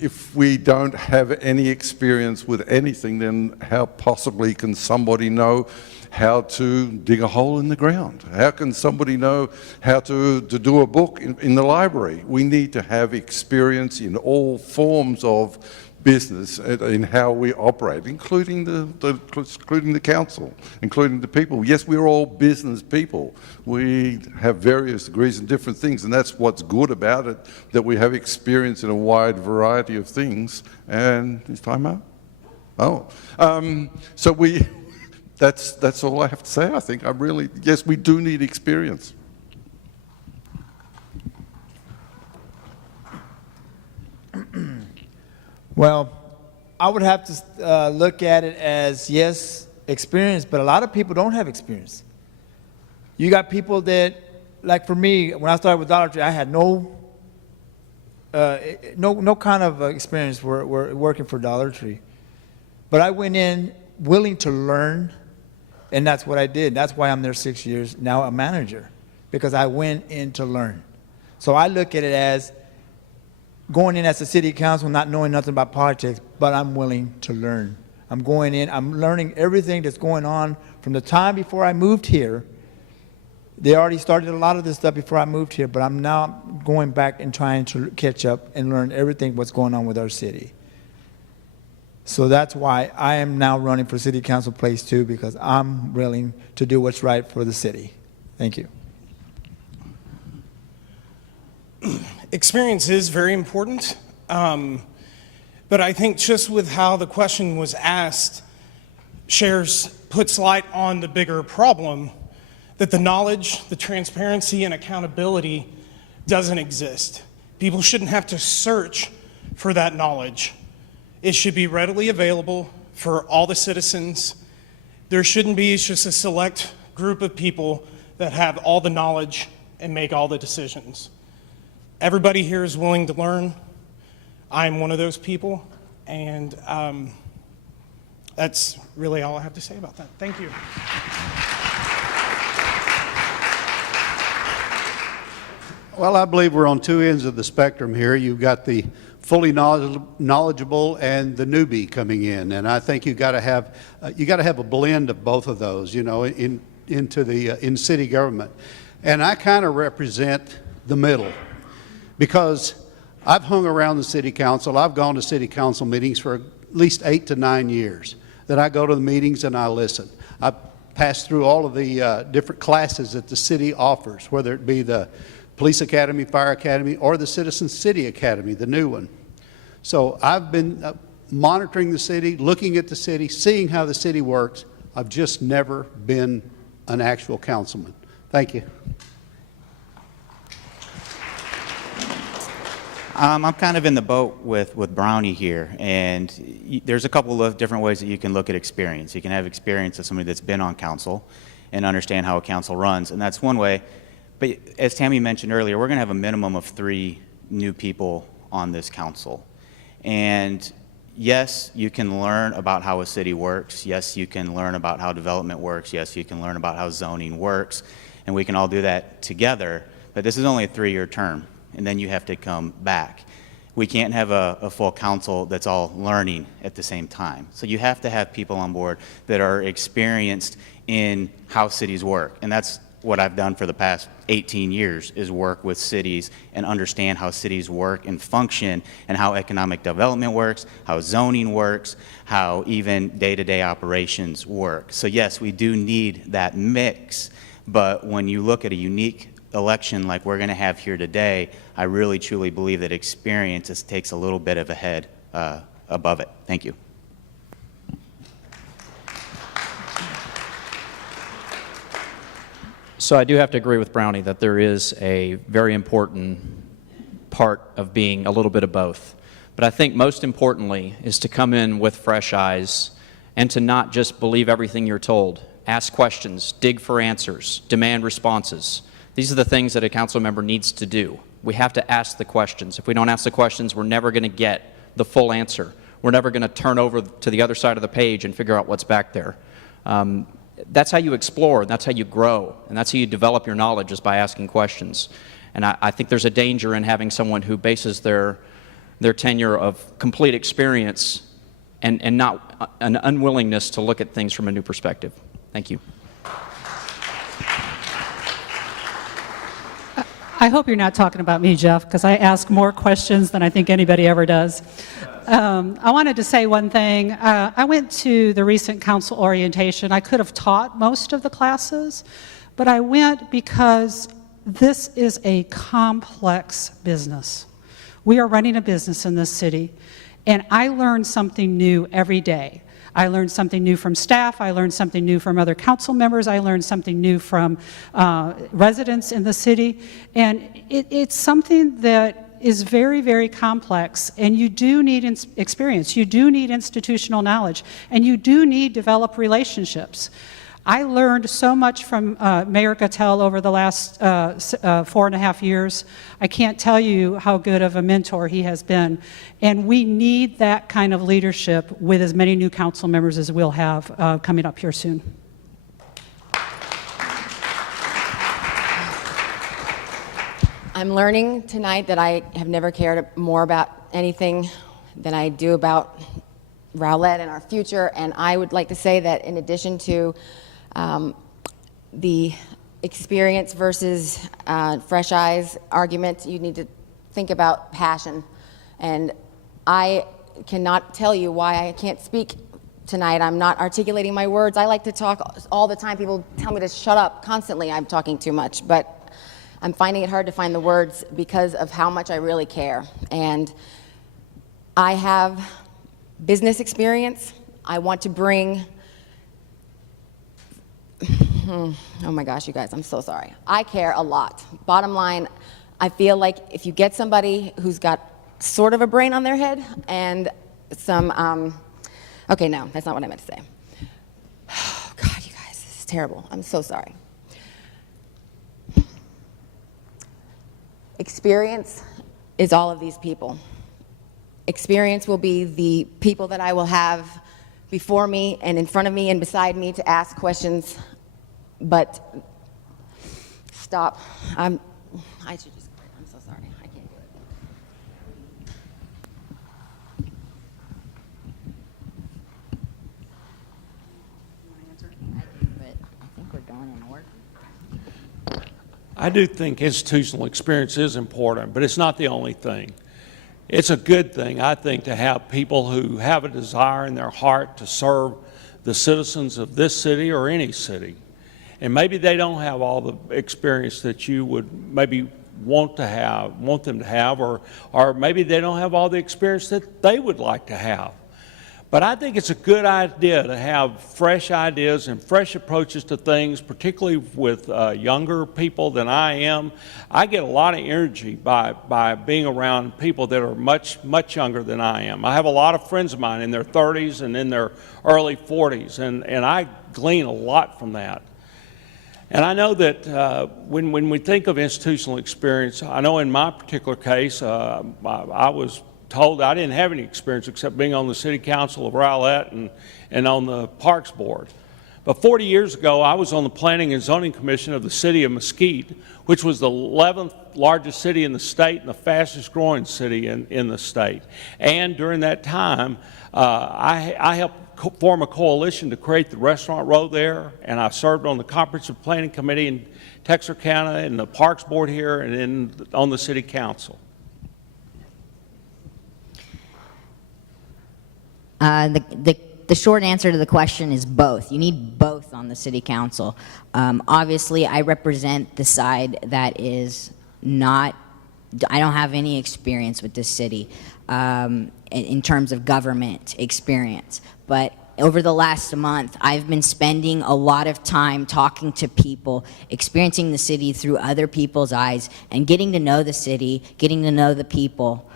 if we don't have any experience with anything, then how possibly can somebody know how to dig a hole in the ground? How can somebody know how to do a book in the library? We need to have experience in all forms of business in how we operate, including the council, including the people. Yes, we're all business people. We have various degrees in different things, and that's what's good about it, that we have experience in a wide variety of things. And is time up? Oh, so that's all I have to say. I think yes, we do need experience. Well, I would have to look at it as, yes, experience, but a lot of people don't have experience. You got people that, like for me, when I started with Dollar Tree, I had no kind of experience working for Dollar Tree. But I went in willing to learn, and that's what I did. That's why I'm there 6 years, now a manager, because I went in to learn. So I look at it as going in as a city council, not knowing nothing about politics, but I'm willing to learn. I'm going in, I'm learning everything that's going on from the time before I moved here. They already started a lot of this stuff before I moved here, but I'm now going back and trying to catch up and learn everything what's going on with our city. So that's why I am now running for City Council Place 2, because I'm willing to do what's right for the city. Thank you. Experience is very important, but I think just with how the question was asked, puts light on the bigger problem, that the knowledge, the transparency, and accountability doesn't exist. People shouldn't have to search for that knowledge. It should be readily available for all the citizens. There shouldn't be just a select group of people that have all the knowledge and make all the decisions. Everybody here is willing to learn. I'm one of those people, and that's really all I have to say about that. Thank you. Well, I believe we're on two ends of the spectrum here. You've got the fully knowledgeable and the newbie coming in, and I think you got to have a blend of both of those, you know, in city government. And I kind of represent the middle, because I've hung around the city council. I've gone to city council meetings for at least 8 to 9 years. that I go to the meetings and I listen. I pass through all of the different classes that the city offers, whether it be the Police Academy, Fire Academy, or the Citizen City Academy, the new one. So I've been monitoring the city, looking at the city, seeing how the city works. I've just never been an actual councilman. Thank you. I'm kind of in the boat with Brownie here, and there's a couple of different ways that you can look at experience. You can have experience as somebody that's been on council and understand how a council runs, and that's one way. But as Tammy mentioned earlier, we're going to have a minimum of 3 new people on this council. And yes, you can learn about how a city works. Yes, you can learn about how development works. Yes, you can learn about how zoning works, and we can all do that together. But this is only a 3-year term, and then you have to come back. We can't have a full council that's all learning at the same time. So you have to have people on board that are experienced in how cities work, and that's what I've done for the past 18 years, is work with cities and understand how cities work and function, and how economic development works, how zoning works, how even day-to-day operations work. So yes, we do need that mix, but when you look at a unique election like we're going to have here today, I really truly believe that experience just takes a little bit of a head above it. Thank you. So I do have to agree with Brownie that there is a very important part of being a little bit of both. But I think most importantly is to come in with fresh eyes and to not just believe everything you're told. Ask questions, dig for answers, demand responses. These are the things that a council member needs to do. We have to ask the questions. If we don't ask the questions, we're never going to get the full answer. We're never going to turn over to the other side of the page and figure out what's back there. That's how you explore, that's how you grow, and that's how you develop your knowledge, is by asking questions. And I think there's a danger in having someone who bases their tenure of complete experience and not an unwillingness to look at things from a new perspective. Thank you. I hope you're not talking about me, Jeff, because I ask more questions than I think anybody ever does. I wanted to say one thing. I went to the recent council orientation. I could have taught most of the classes, but I went because this is a complex business. We are running a business in this city, and I learn something new every day. I learned something new from staff. I learned something new from other council members. I learned something new from residents in the city. And it's something that is very, very complex, and you do need experience. You do need institutional knowledge, and you do need developed relationships. I learned so much from Mayor Gattel over the last 4.5 years. I can't tell you how good of a mentor he has been. And we need that kind of leadership with as many new council members as we'll have coming up here soon. I'm learning tonight that I have never cared more about anything than I do about Rowlett and our future. And I would like to say that in addition to the experience versus fresh eyes argument, you need to think about passion. And I cannot tell you why I can't speak tonight. I'm not articulating my words. I like to talk all the time. People tell me to shut up constantly. I'm talking too much, but I'm finding it hard to find the words because of how much I really care. And I have business experience. I want to bring, oh my gosh, you guys, I'm so sorry. I care a lot. Bottom line, I feel like if you get somebody who's got sort of a brain on their head and some, okay, no, that's not what I meant to say. Oh God, you guys, this is terrible. I'm so sorry. Experience is all of these people. Experience will be the people that I will have before me and in front of me and beside me to ask questions. But stop. I should just quit. I'm so sorry. I can't do it. I think we're going in order. I do think institutional experience is important, but it's not the only thing. It's a good thing, I think, to have people who have a desire in their heart to serve the citizens of this city or any city. And maybe they don't have all the experience that you would maybe want them to have, or maybe they don't have all the experience that they would like to have. But I think it's a good idea to have fresh ideas and fresh approaches to things, particularly with younger people than I am. I get a lot of energy by being around people that are much, much younger than I am. I have a lot of friends of mine in their 30s and in their early 40s, and I glean a lot from that. And I know that when we think of institutional experience, I know in my particular case, I was told I didn't have any experience except being on the City Council of Rowlett and on the Parks Board. But 40 years ago, I was on the Planning and Zoning Commission of the City of Mesquite, which was the 11th largest city in the state and the fastest growing city in the state. And during that time, I helped form a coalition to create the restaurant row there, and I served on the Comprehensive Planning Committee in Texarkana and the Parks Board here and on the City Council. The short answer to the question is both. You need both on the City Council. Obviously, I represent the side that is not, I don't have any experience with this city in terms of government experience. But over the last month, I've been spending a lot of time talking to people, experiencing the city through other people's eyes, and getting to know the city, getting to know the people.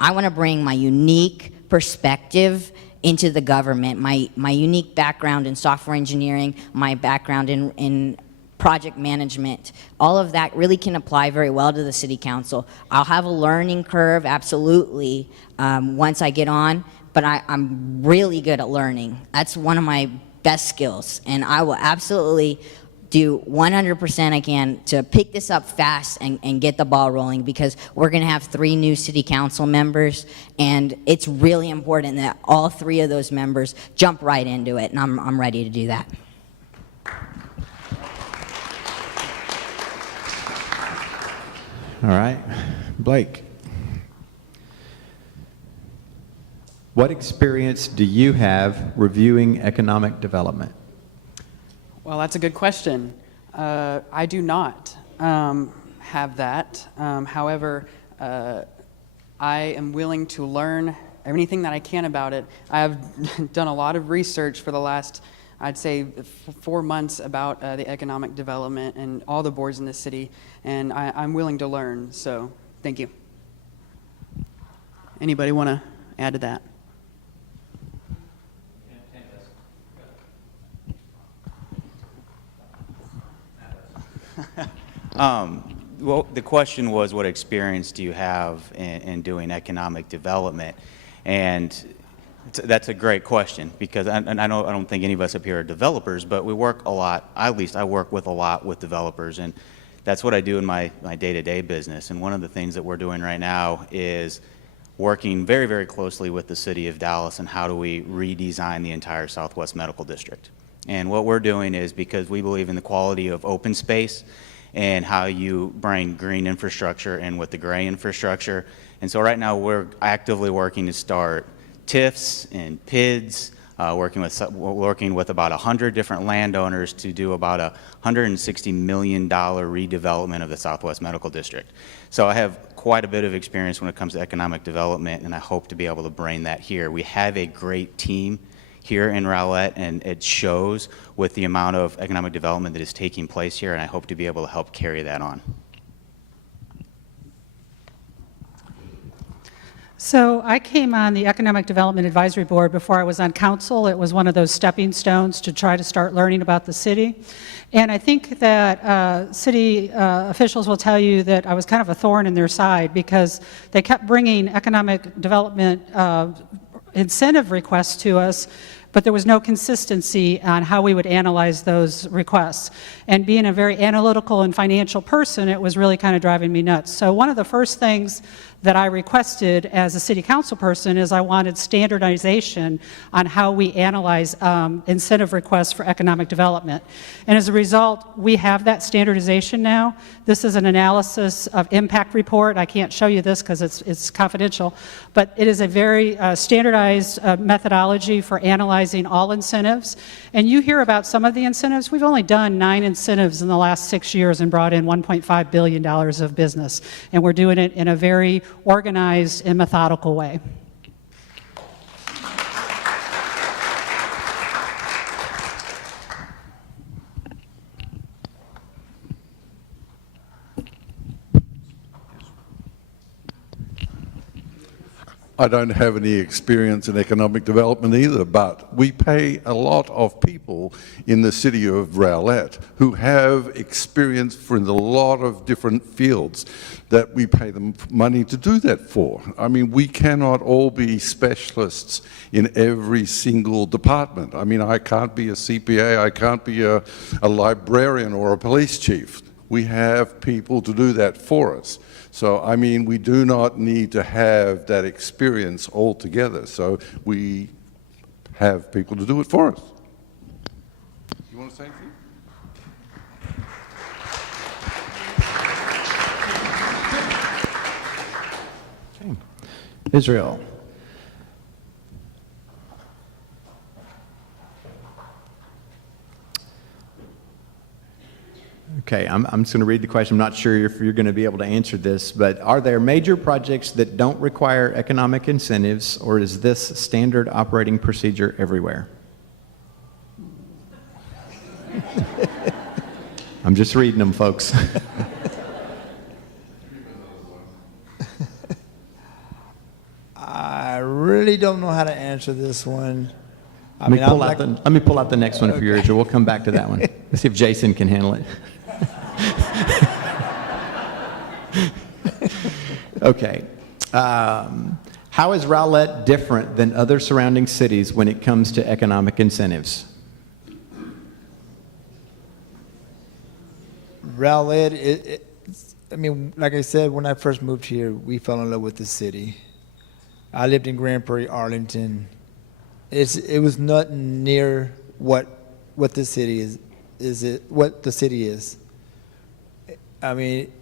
I want to bring my unique perspective into the government, my unique background in software engineering, my background in project management. All of that really can apply very well to the City Council. I'll have a learning curve, absolutely, once I get on, but I'm really good at learning. That's one of my best skills, and I will absolutely do 100% I can to pick this up fast and get the ball rolling, because we're going to have 3 new City Council members, and it's really important that all 3 of those members jump right into it, and I'm ready to do that. All right. Blake, what experience do you have reviewing economic development? Well, that's a good question. I do not have that. However, I am willing to learn anything that I can about it. I have done a lot of research for the last, I'd say, 4 months about the economic development and all the boards in the city, and I'm willing to learn, so thank you. Anybody want to add to that? Well, the question was, what experience do you have in doing economic development? And that's a great question, because I don't think any of us up here are developers, but we work a lot, at least I work with a lot with developers, and that's what I do in my day-to-day business. And one of the things that we're doing right now is working very, very closely with the city of Dallas and how do we redesign the entire Southwest Medical District. And what we're doing is, because we believe in the quality of open space and how you bring green infrastructure in with the gray infrastructure. And so right now we're actively working to start TIFs and PIDs, working with about 100 different landowners to do about a $160 million redevelopment of the Southwest Medical District. So I have quite a bit of experience when it comes to economic development, and I hope to be able to bring that here. We have a great team here in Rowlett, and it shows with the amount of economic development that is taking place here, and I hope to be able to help carry that on. So I came on the Economic Development Advisory Board before I was on council. It was one of those stepping stones to try to start learning about the city. And I think that city officials will tell you that I was kind of a thorn in their side, because they kept bringing economic development incentive requests to us but there was no consistency on how we would analyze those requests. And being a very analytical and financial person, it was really kind of driving me nuts. So one of the first things that I requested as a city council person is I wanted standardization on how we analyze incentive requests for economic development. And as a result, we have that standardization now. This is an analysis of impact report. I can't show you this because it's confidential, but it is a very standardized methodology for analyzing all incentives. And you hear about some of the incentives. We've only done 9 incentives in the last 6 years and brought in $1.5 billion of business. And we're doing it in a very organized and methodical way. I don't have any experience in economic development either, but we pay a lot of people in the city of Rowlett who have experience in a lot of different fields that we pay them money to do that for. I mean, we cannot all be specialists in every single department. I mean, I can't be a CPA, I can't be a librarian or a police chief. We have people to do that for us. So, I mean, we do not need to have that experience altogether. So we have people to do it for us. You want to say anything? Okay. Israel. Okay, I'm just going to read the question. I'm not sure if you're going to be able to answer this, but are there major projects that don't require economic incentives, or is this standard operating procedure everywhere? I'm just reading them, folks. I really don't know how to answer this one. Let me pull out the next one for you, Israel. We'll come back to that one. Let's see if Jason can handle it. Okay. How is Rowlett different than other surrounding cities when it comes to economic incentives? Rowlett, I mean, like I said, when I first moved here, we fell in love with the city. I lived in Grand Prairie, Arlington. It was not near what the city is. What the city is. I mean,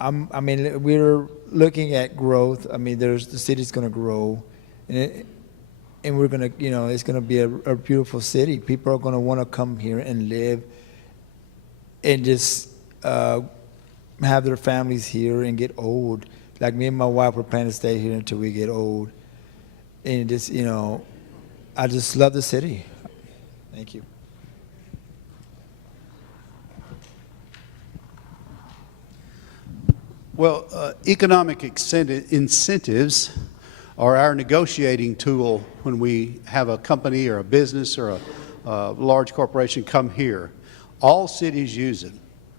we're looking at growth. I mean, the city's going to grow, and we're going to, it's going to be a beautiful city. People are going to want to come here and live, and just have their families here and get old. Like me and my wife, we're planning to stay here until we get old, and just, I just love the city. Thank you. Well, economic incentives are our negotiating tool when we have a company or a business or a large corporation come here. All cities use it.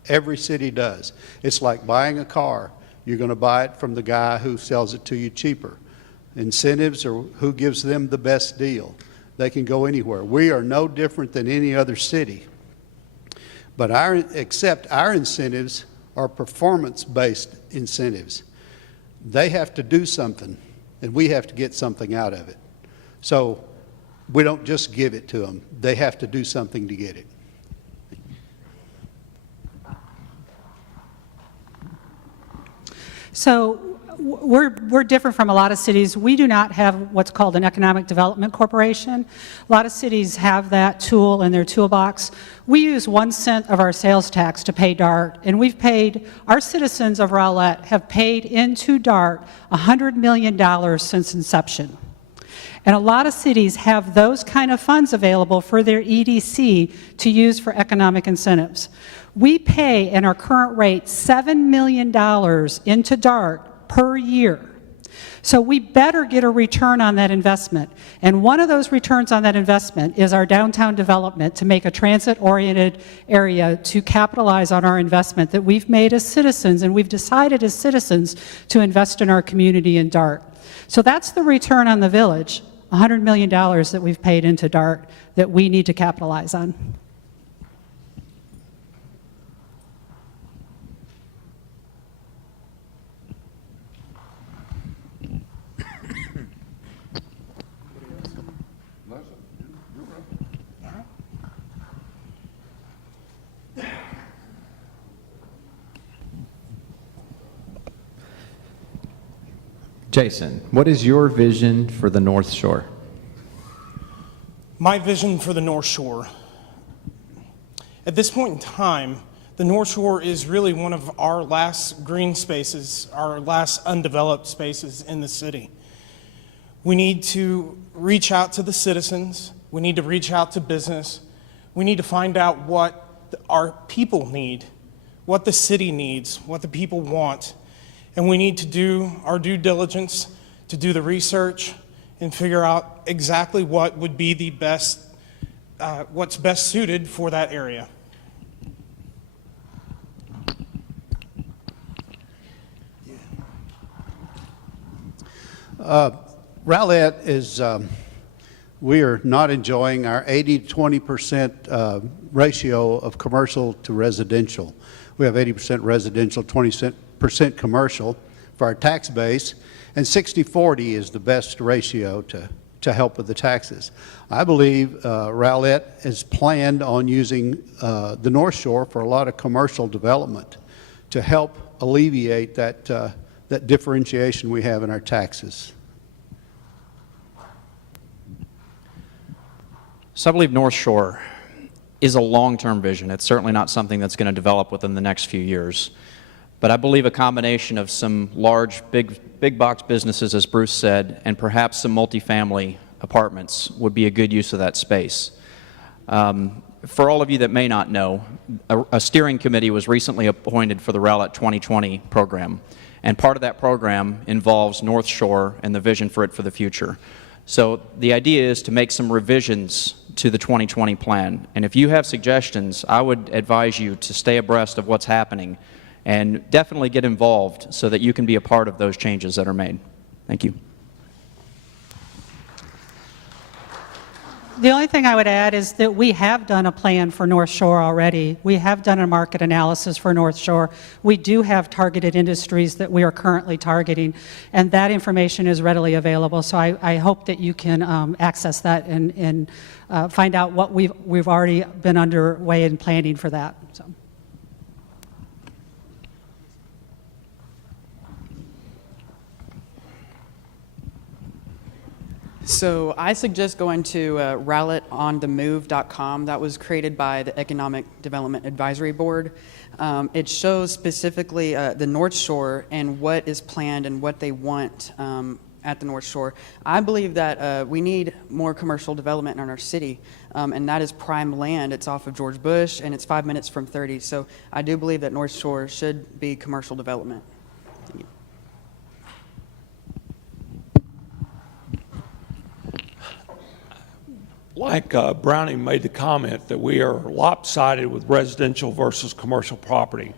Every city does. It's like buying a car. You're going to buy it from the guy who sells it to you cheaper. Incentives are who gives them the best deal. They can go anywhere. We are no different than any other city. But except our incentives are performance-based incentives. They have to do something, and we have to get something out of it. So we don't just give it to them. They have to do something to get it. So we're different from a lot of cities. We do not have what's called an economic development corporation. A lot of cities have that tool in their toolbox. We use 1 cent of our sales tax to pay DART, and our citizens of Rowlett have paid into DART $100 million since inception. And a lot of cities have those kind of funds available for their EDC to use for economic incentives. We pay, in our current rate, $7 million into DART per year. So we better get a return on that investment. And one of those returns on that investment is our downtown development to make a transit-oriented area to capitalize on our investment that we've made as citizens, and we've decided as citizens to invest in our community in DART. So that's the return on the village. $100 million that we've paid into DART that we need to capitalize on. Jason, what is your vision for the North Shore? My vision for the North Shore. At this point in time, the North Shore is really one of our last green spaces, our last undeveloped spaces in the city. We need to reach out to the citizens. We need to reach out to business. We need to find out what our people need, what the city needs, what the people want. And we need to do our due diligence to do the research and figure out exactly what would be the best, what's best suited for that area. Rowlett is, we are not enjoying our 80 to 20% ratio of commercial to residential. We have 80% residential, 20% commercial for our tax base, and 60-40 is the best ratio to help with the taxes. I believe Rowlett is planned on using the North Shore for a lot of commercial development to help alleviate that, that differentiation we have in our taxes. So I believe North Shore is a long-term vision. It's certainly not something that's going to develop within the next few years. But I believe a combination of some large, big box businesses, as Bruce said, and perhaps some multifamily apartments would be a good use of that space. For all of you that may not know, a steering committee was recently appointed for the Rowlett 2020 program. And part of that program involves North Shore and the vision for it for the future. So the idea is to make some revisions to the 2020 plan. And if you have suggestions, I would advise you to stay abreast of what's happening and definitely get involved so that you can be a part of those changes that are made. Thank you. The only thing I would add is that we have done a plan for North Shore already. We have done a market analysis for North Shore. We do have targeted industries that we are currently targeting, and that information is readily available. So I hope that you can access that and find out what we've already been underway in planning for that. So. So I suggest going to rowlettonthemove.com. That was created by the Economic Development Advisory Board. It shows specifically the North Shore and what is planned and what they want at the North Shore. I believe that we need more commercial development in our city, and that is prime land. It's off of George Bush, and it's 5 minutes from 30. So I do believe that North Shore should be commercial development. Thank you. Like Brownie made the comment that we are lopsided with residential versus commercial property,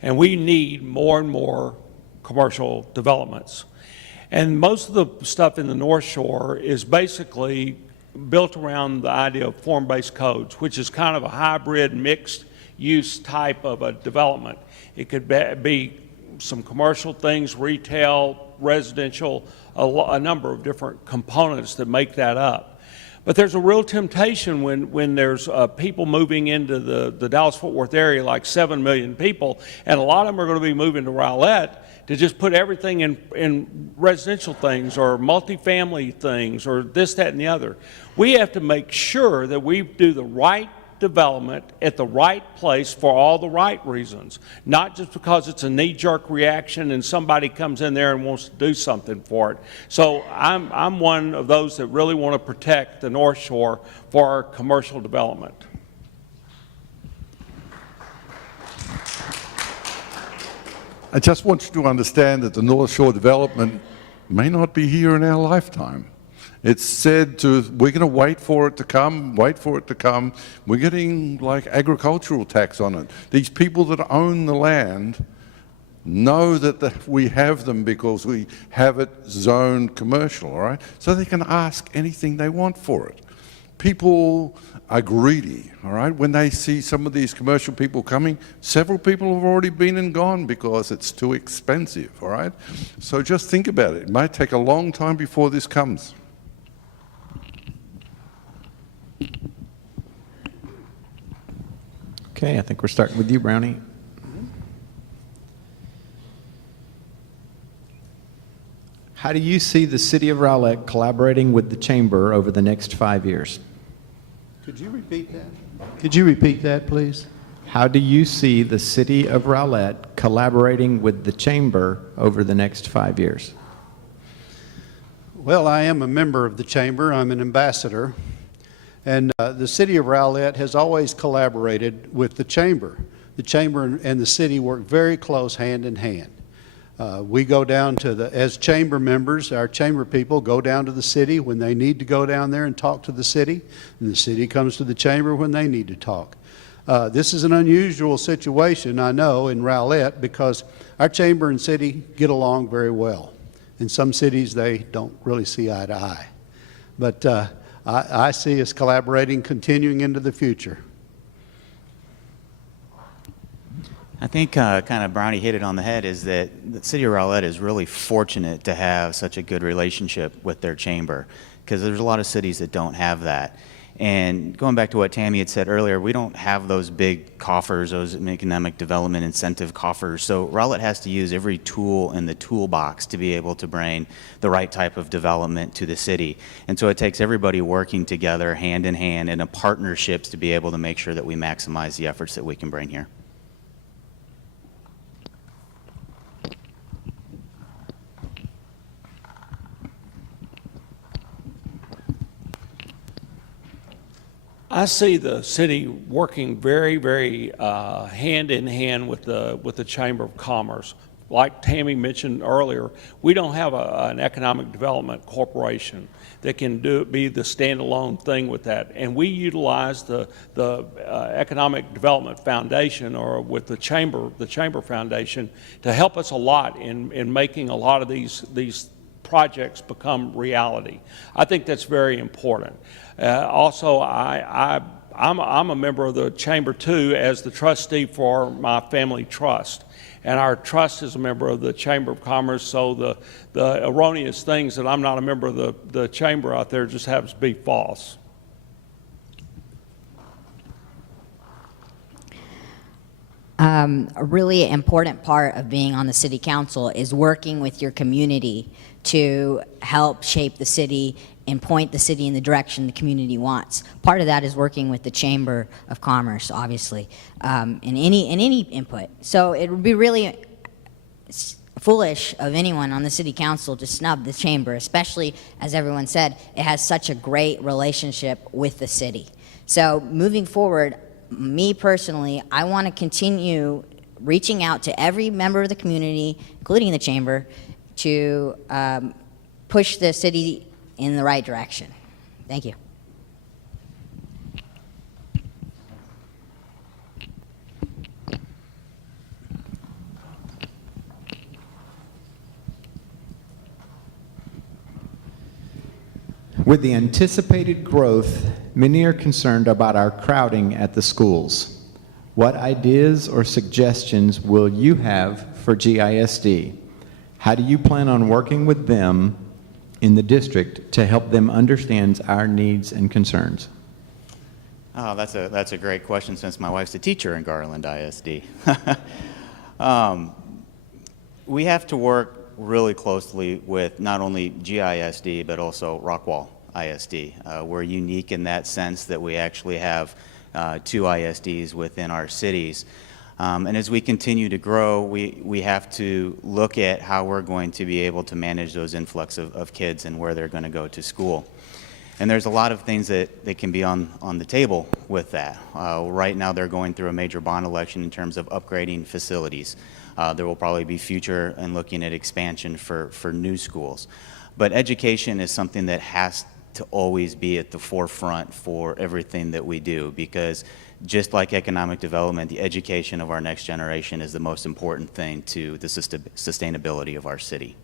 and we need more and more commercial developments. And most of the stuff in the North Shore is basically built around the idea of form-based codes, which is kind of a hybrid mixed-use type of a development. It could be some commercial things, retail, residential, a number of different components that make that up. But there's a real temptation when there's people moving into the Dallas-Fort Worth area, like 7 million people, and a lot of them are going to be moving to Rowlett, to just put everything in residential things or multifamily things or this, that, and the other. We have to make sure that we do the right development at the right place for all the right reasons, not just because it's a knee-jerk reaction and somebody comes in there and wants to do something for it. So I'm one of those that really want to protect the North Shore for our commercial development. I just want you to understand that the North Shore development may not be here in our lifetime. It's said we're going to wait for it to come, wait for it to come. We're getting like agricultural tax on it. These people that own the land know that we have them because we have it zoned commercial, all right? So they can ask anything they want for it. People are greedy, all right? When they see some of these commercial people coming, several people have already been and gone because it's too expensive, all right? So just think about it. It might take a long time before this comes. Okay, I think we're starting with you, Brownie. How do you see the city of Rowlett collaborating with the chamber over the next 5 years? Could you repeat that? Could you repeat that, please? How do you see the city of Rowlett collaborating with the chamber over the next 5 years? Well, I am a member of the chamber. I'm an ambassador. And the city of Rowlett has always collaborated with the chamber. The chamber and the city work very close hand in hand. We go down to as chamber members, our chamber people go down to the city when they need to go down there and talk to the city, and the city comes to the chamber when they need to talk. This is an unusual situation, I know, in Rowlett because our chamber and city get along very well. In some cities, they don't really see eye to eye. But I see us collaborating, continuing into the future. I think kind of Brownie hit it on the head is that the city of Rowlett is really fortunate to have such a good relationship with their chamber because there's a lot of cities that don't have that. And going back to what Tammy had said earlier, we don't have those big coffers, those economic development incentive coffers. So Rowlett has to use every tool in the toolbox to be able to bring the right type of development to the city. And so it takes everybody working together hand in hand and in partnerships to be able to make sure that we maximize the efforts that we can bring here. I see the city working very, very hand in hand with the Chamber of Commerce. Like Tammy mentioned earlier, we don't have an economic development corporation that can be the standalone thing with that. And we utilize the Economic Development Foundation, or with the Chamber Foundation, to help us a lot in making a lot of these projects become reality. I think that's very important. Also, I'm a member of the Chamber too as the trustee for my family trust. And our trust is a member of the Chamber of Commerce, so the erroneous things that I'm not a member of the Chamber out there just happens to be false. A really important part of being on the city council is working with your community to help shape the city and point the city in the direction the community wants. Part of that is working with the Chamber of Commerce, obviously, in any input. So it would be really foolish of anyone on the city council to snub the chamber, especially, as everyone said, it has such a great relationship with the city. So moving forward, me personally, I want to continue reaching out to every member of the community, including the chamber, to push the city in the right direction. Thank you. With the anticipated growth, many are concerned about our crowding at the schools. What ideas or suggestions will you have for GISD? How do you plan on working with them in the district to help them understand our needs and concerns? Oh, that's a great question since my wife's a teacher in Garland ISD. We have to work really closely with not only GISD but also Rockwall ISD. We're unique in that sense that we actually have two ISDs within our cities. And as we continue to grow, we have to look at how we're going to be able to manage those influx of kids and where they're going to go to school. And there's a lot of things that can be on the table with that. Right now they're going through a major bond election in terms of upgrading facilities. There will probably be future and looking at expansion for new schools. But education is something that has to always be at the forefront for everything that we do, because just like economic development, the education of our next generation is the most important thing to the sustainability of our city.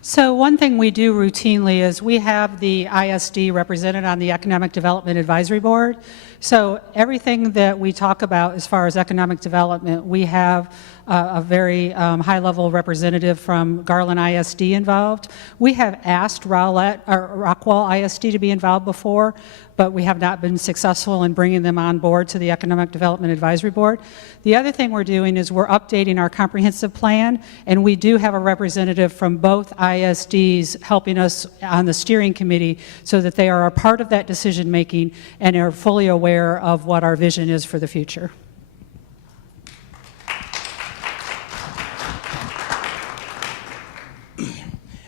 So one thing we do routinely is we have the ISD represented on the Economic Development Advisory Board. So everything that we talk about as far as economic development, we have a very high-level representative from Garland ISD involved. We have asked Rowlett or Rockwall ISD to be involved before, but we have not been successful in bringing them on board to the Economic Development Advisory Board. The other thing we're doing is we're updating our comprehensive plan, and we do have a representative from both ISDs helping us on the steering committee so that they are a part of that decision-making and are fully aware of what our vision is for the future.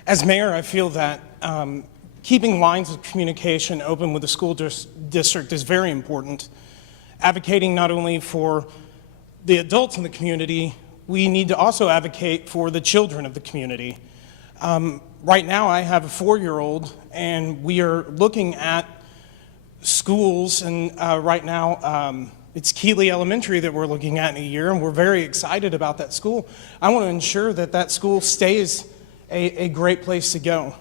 As mayor, I feel that keeping lines of communication open with the school district is very important. Advocating not only for the adults in the community, we need to also advocate for the children of the community. Right now, I have a 4-year-old, and we are looking at schools, and right now, it's Keeley Elementary that we're looking at in a year, and we're very excited about that school. I want to ensure that that school stays a great place to go.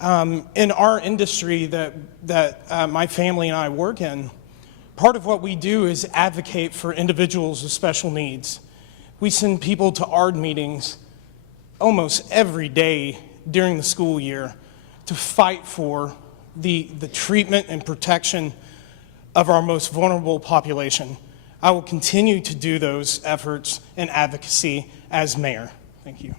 In our industry that my family and I work in, part of what we do is advocate for individuals with special needs. We send people to ARD meetings almost every day during the school year to fight for the treatment and protection of our most vulnerable population. I will continue to do those efforts and advocacy as mayor. Thank you.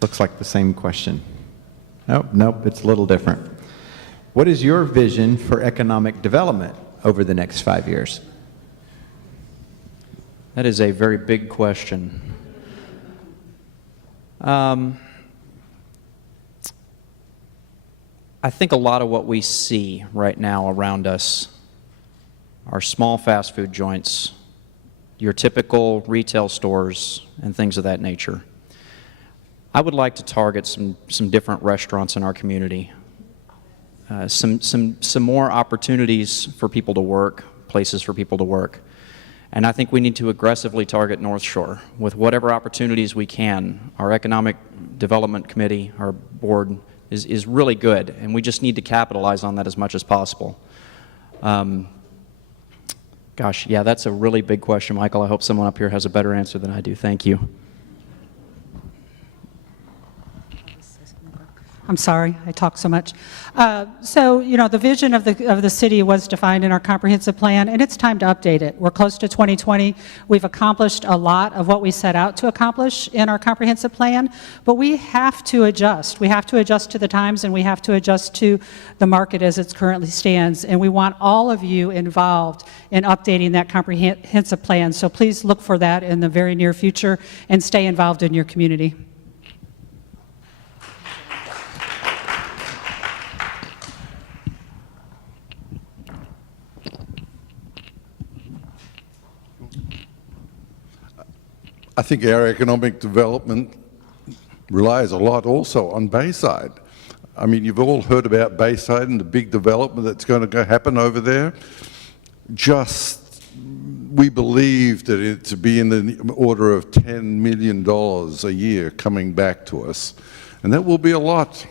Looks like the same question. Nope, it's a little different. What is your vision for economic development over the next 5 years? That is a very big question. I think a lot of what we see right now around us are small fast food joints, your typical retail stores, and things of that nature. I would like to target some different restaurants in our community, some more opportunities for people to work, places for people to work. And I think we need to aggressively target North Shore with whatever opportunities we can. Our Economic Development Committee, our board, is really good, and we just need to capitalize on that as much as possible. Gosh, yeah, that's a really big question, Michael. I hope someone up here has a better answer than I do. Thank you. I'm sorry, I talk so much. So, you know, the vision of the city was defined in our comprehensive plan, and it's time to update it. We're close to 2020. We've accomplished a lot of what we set out to accomplish in our comprehensive plan, but we have to adjust. We have to adjust to the times, and we have to adjust to the market as it currently stands, and we want all of you involved in updating that comprehensive plan. So please look for that in the very near future and stay involved in your community. I think our economic development relies a lot also on Bayside. I mean, you've all heard about Bayside and the big development that's going to happen over there. We believe that it to be in the order of $10 million a year coming back to us. And that will be a lot,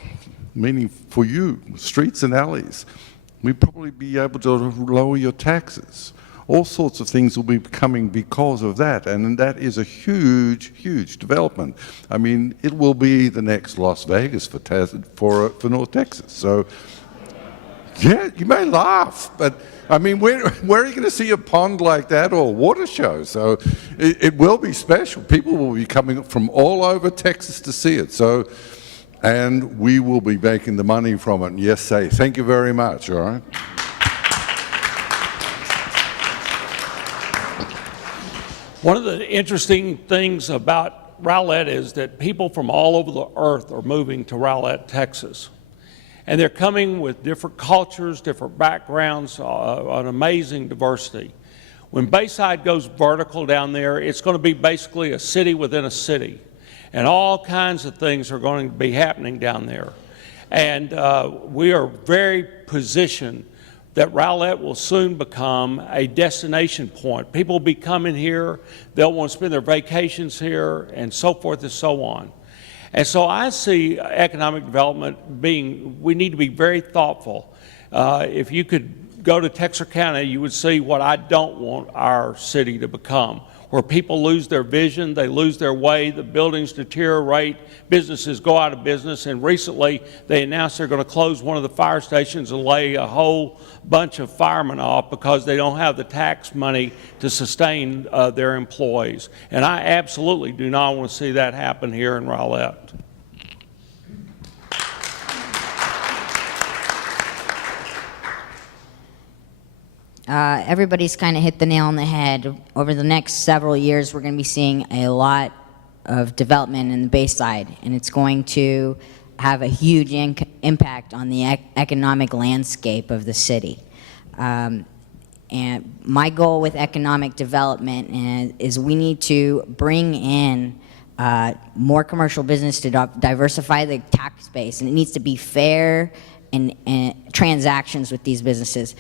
meaning for you, streets and alleys. We'd probably be able to lower your taxes. All sorts of things will be coming because of that, and that is a huge, huge development. I mean, it will be the next Las Vegas for North Texas. So, yeah, you may laugh, but I mean, where are you going to see a pond like that or a water show? So, it will be special. People will be coming from all over Texas to see it. So, and we will be making the money from it. And yes, say thank you very much. All right. One of the interesting things about Rowlett is that people from all over the earth are moving to Rowlett, Texas. And they're coming with different cultures, different backgrounds, an amazing diversity. When Bayside goes vertical down there, it's going to be basically a city within a city. And all kinds of things are going to be happening down there. And we are very positioned that Rowlett will soon become a destination point. People will be coming here, they'll want to spend their vacations here, and so forth and so on. And so I see economic development being, we need to be very thoughtful. If you could go to Texarkana, you would see what I don't want our city to become, where people lose their vision, they lose their way, the buildings deteriorate, businesses go out of business, and recently they announced they're going to close one of the fire stations and lay a whole bunch of firemen off because they don't have the tax money to sustain their employees. And I absolutely do not want to see that happen here in Rowlett. Everybody's kind of hit the nail on the head. Over the next several years, we're going to be seeing a lot of development in the Bayside, and it's going to have a huge impact on the economic landscape of the city. And my goal with economic development is we need to bring in more commercial business to diversify the tax base, and it needs to be fair and transactions with these businesses.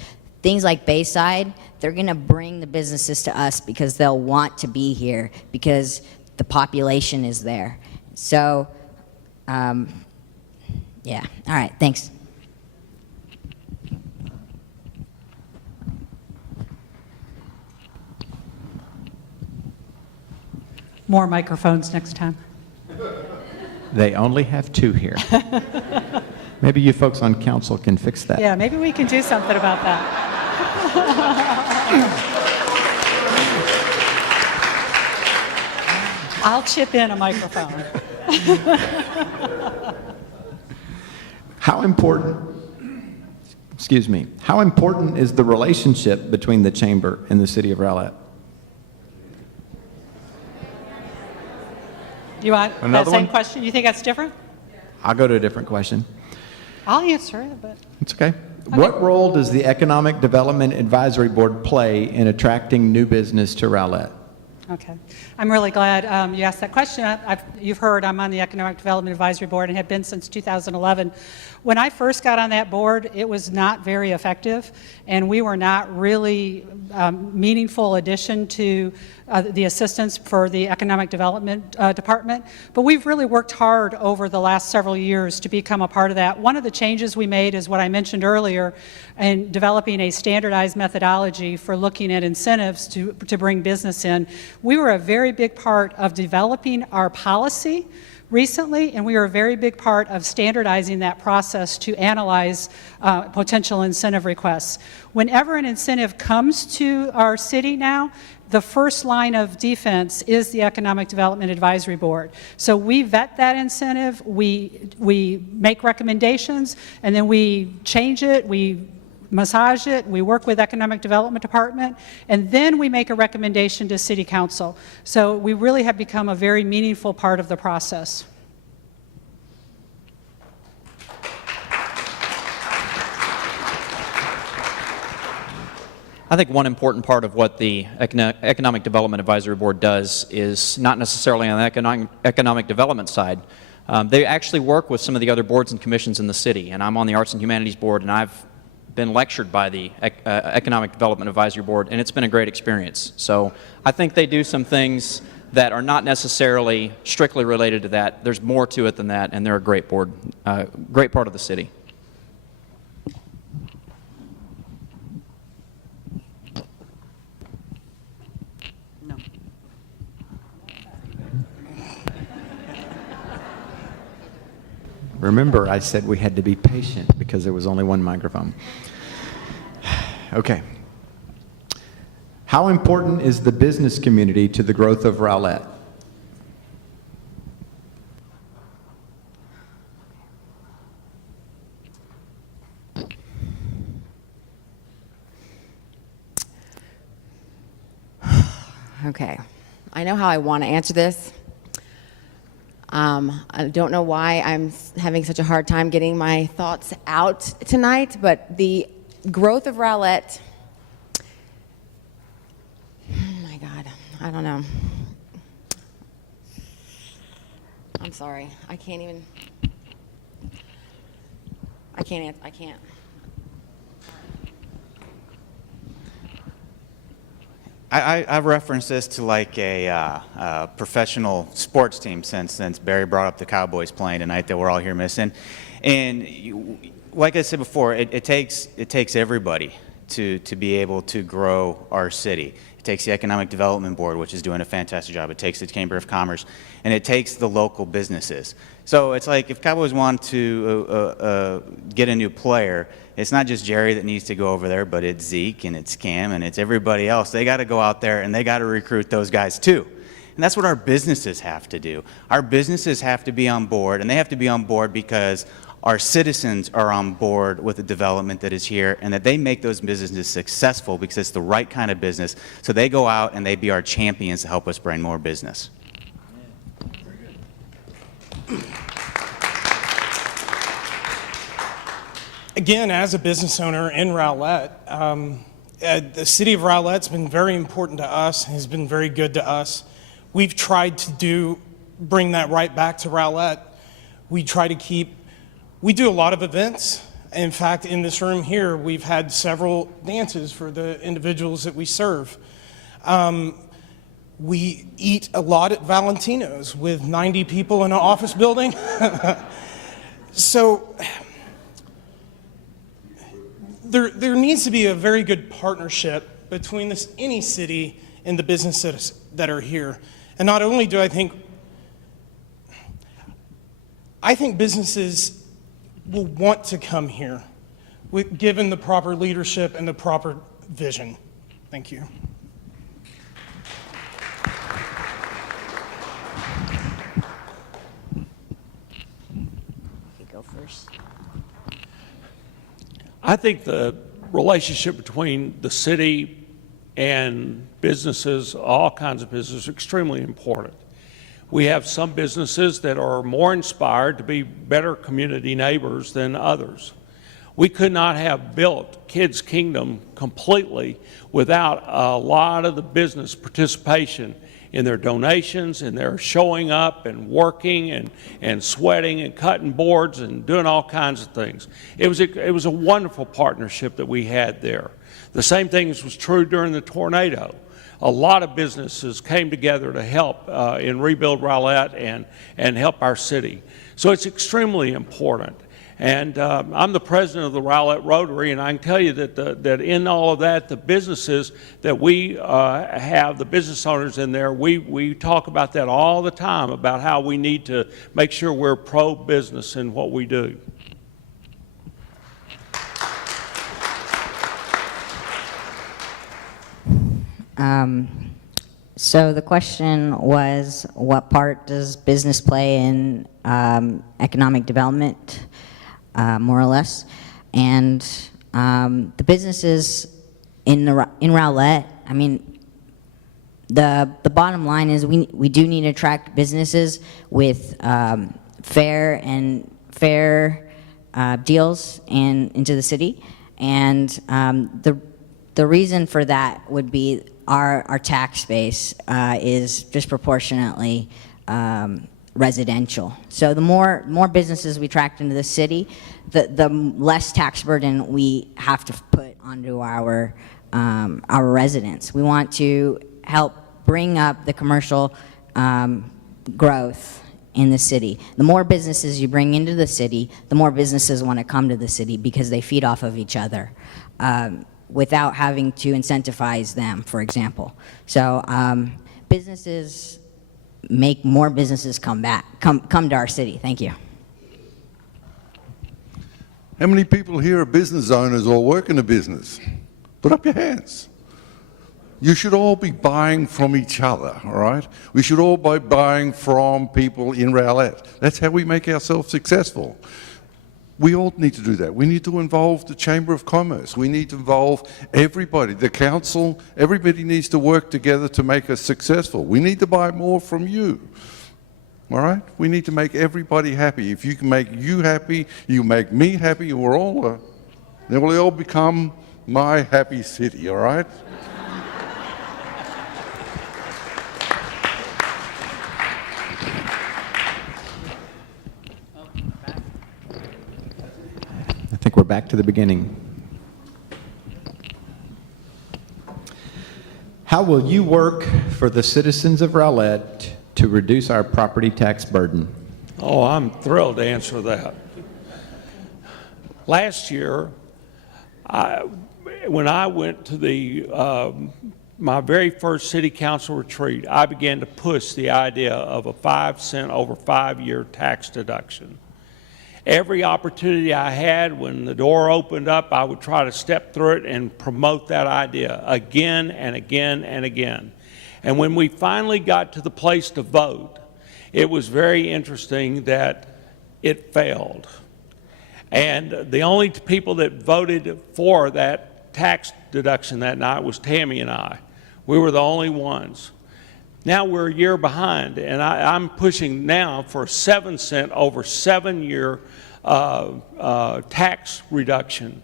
Things like Bayside, they're going to bring the businesses to us because they'll want to be here because the population is there. So, yeah. All right. Thanks. More microphones next time. They only have 2 here. Maybe you folks on council can fix that. Yeah, maybe we can do something about that. I'll chip in a microphone. How important is the relationship between the Chamber and the City of Rowlett? You want Another that same one? question? You think that's different? I'll go to a different question. I'll answer it, but It's okay. What role does the Economic Development Advisory Board play in attracting new business to Rowlett? okay. I'm really glad you asked that question. You've heard I'm on the Economic Development Advisory Board and have been since 2011. When I first got on that board, it was not very effective, and we were not really meaningful addition to the assistance for the Economic Development Department. But we've really worked hard over the last several years to become a part of that. One of the changes we made is what I mentioned earlier in developing a standardized methodology for looking at incentives to bring business in. We were a very big part of developing our policy recently, and we are a very big part of standardizing that process to analyze potential incentive requests. Whenever an incentive comes to our city now, the first line of defense is the Economic Development Advisory Board. So we vet that incentive, we make recommendations, and then we change it, we massage it, we work with Economic Development Department, and then we make a recommendation to City Council. So we really have become a very meaningful part of the process. I think one important part of what the Economic Development Advisory Board does is not necessarily on the economic development side. They actually work with some of the other boards and commissions in the city, and I'm on the Arts and Humanities Board, and I've been lectured by the Economic Development Advisory Board, and it's been a great experience. So I think they do some things that are not necessarily strictly related to that. There's more to it than that, and they're a great board, great part of the city. Remember, I said we had to be patient because there was only one microphone. Okay. How important is the business community to the growth of Rowlett? Okay. I know how I want to answer this. I don't know why I'm having such a hard time getting my thoughts out tonight, but the growth of Rowlett, oh my God, I don't know. I'm sorry, I can't. I've referenced this to like a professional sports team since Barry brought up the Cowboys playing tonight that we're all here missing. And like I said before, it takes everybody to be able to grow our city. It takes the Economic Development Board, which is doing a fantastic job. It takes the Chamber of Commerce, and it takes the local businesses. So it's like if Cowboys want to get a new player, it's not just Jerry that needs to go over there, but it's Zeke and it's Cam and it's everybody else. They got to go out there and they got to recruit those guys too. And that's what our businesses have to do. Our businesses have to be on board, and they have to be on board because our citizens are on board with the development that is here, and that they make those businesses successful because it's the right kind of business. So they go out and they be our champions to help us bring more business. Again, as a business owner in Rowlett, the city of Rowlett's been very important to us, has been very good to us. We've tried to bring that right back to Rowlett. We do a lot of events. In fact, in this room here, we've had several dances for the individuals that we serve. We eat a lot at Valentino's with 90 people in an office building. So there needs to be a very good partnership between any city and the businesses that are here. And not only do I think businesses will want to come here given the proper leadership and the proper vision. Thank you. Go first. I think the relationship between the city and businesses, all kinds of businesses, is extremely important. We have some businesses that are more inspired to be better community neighbors than others. We could not have built Kids Kingdom completely without a lot of the business participation in their donations, and their showing up and working and sweating and cutting boards and doing all kinds of things. It was a wonderful partnership that we had there. The same thing was true during the tornado. A lot of businesses came together to help in rebuild Rowlett and help our city. So it's extremely important. And I'm the president of the Rowlett Rotary, and I can tell you that in all of that, the businesses that we have, the business owners in there, we talk about that all the time, about how we need to make sure we're pro-business in what we do. So the question was, what part does business play in economic development? More or less, and the businesses in Rowlett. I mean, the bottom line is we do need to attract businesses with fair deals into the city, and the reason for that would be our tax base is disproportionately residential. So the more businesses we attract into the city, the less tax burden we have to put onto our residents. We want to help bring up the commercial growth in the city. The more businesses you bring into the city, the more businesses want to come to the city because they feed off of each other without having to incentivize them, for example. So businesses make more businesses come to our city. Thank you. How many people here are business owners or work in a business? Put up your hands. You should all be buying from each other, all right? We should all be buying from people in Rowlett. That's how we make ourselves successful. We all need to do that. We need to involve the Chamber of Commerce. We need to involve everybody, the council. Everybody needs to work together to make us successful. We need to buy more from you. All right? We need to make everybody happy. If you can make you happy, you make me happy, and then we'll all become my happy city, all right? I think we're back to the beginning. How will you work for the citizens of Rowlett to reduce our property tax burden? Oh, I'm thrilled to answer that. Last year, when I went to my very first city council retreat, I began to push the idea of a 5-cent over 5-year tax deduction. Every opportunity I had, when the door opened up, I would try to step through it and promote that idea again and again and again. And when we finally got to the place to vote, it was very interesting that it failed. And the only people that voted for that tax deduction that night was Tammy and I. We were the only ones. Now we're a year behind, and I'm pushing now for a 7-cent over 7-year tax reduction.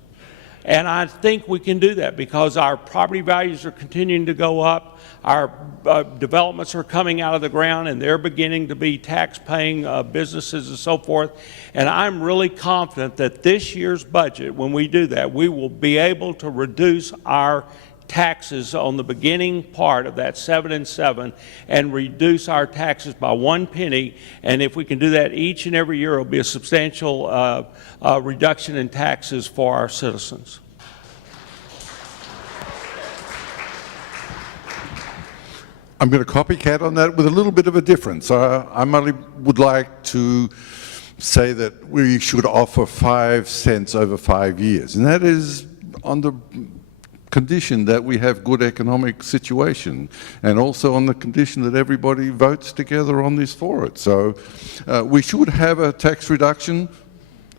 And I think we can do that because our property values are continuing to go up. Our developments are coming out of the ground, and they're beginning to be tax-paying businesses and so forth. And I'm really confident that this year's budget, when we do that, we will be able to reduce our taxes on the beginning part of that 7 and 7 and reduce our taxes by 1 penny. And if we can do that each and every year, it'll be a substantial reduction in taxes for our citizens. I'm going to copycat on that with a little bit of a difference. I only would like to say that we should offer 5 cents over 5 years, and that is on the condition that we have good economic situation, and also on the condition that everybody votes together on this for it. So we should have a tax reduction.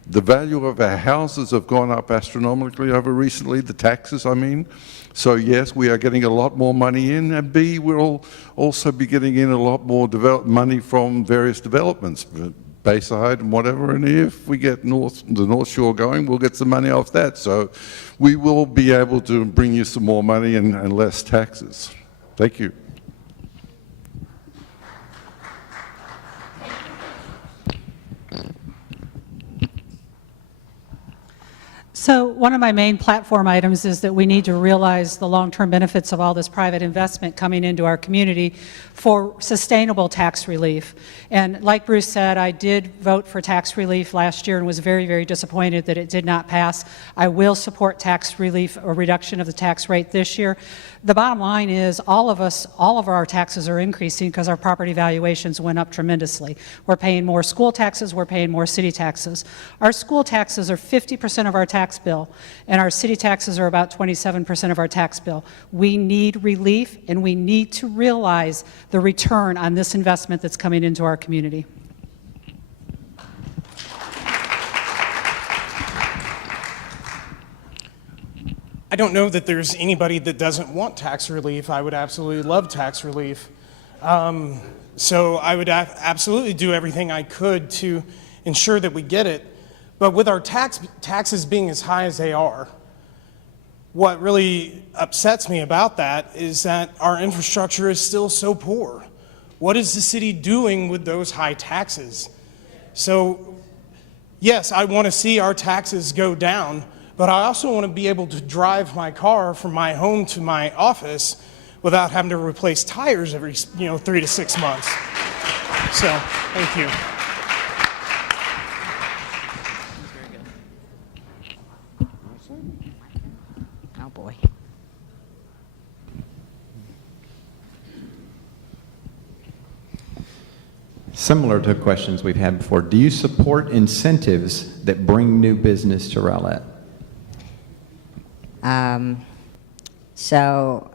The value of our houses have gone up astronomically over recently, the taxes, I mean. So yes, we are getting a lot more money in, and B, we'll also be getting in a lot more money from various developments, Bayside and whatever, and if we get the North Shore going, we'll get some money off that. So we will be able to bring you some more money and less taxes. Thank you. So one of my main platform items is that we need to realize the long-term benefits of all this private investment coming into our community for sustainable tax relief. And like Bruce said, I did vote for tax relief last year and was very, very disappointed that it did not pass. I will support tax relief or reduction of the tax rate this year. The bottom line is all of our taxes are increasing because our property valuations went up tremendously. We're paying more school taxes, we're paying more city taxes. Our school taxes are 50% of our tax bill, and our city taxes are about 27% of our tax bill. We need relief, and we need to realize the return on this investment that's coming into our community. I don't know that there's anybody that doesn't want tax relief. I would absolutely love tax relief. So I would absolutely do everything I could to ensure that we get it. But with our taxes being as high as they are, what really upsets me about that is that our infrastructure is still so poor. What is the city doing with those high taxes? So, yes, I want to see our taxes go down, but I also want to be able to drive my car from my home to my office without having to replace tires every 3 to 6 months. So, thank you. Oh boy. Similar to questions we've had before, do you support incentives that bring new business to Rowlett? So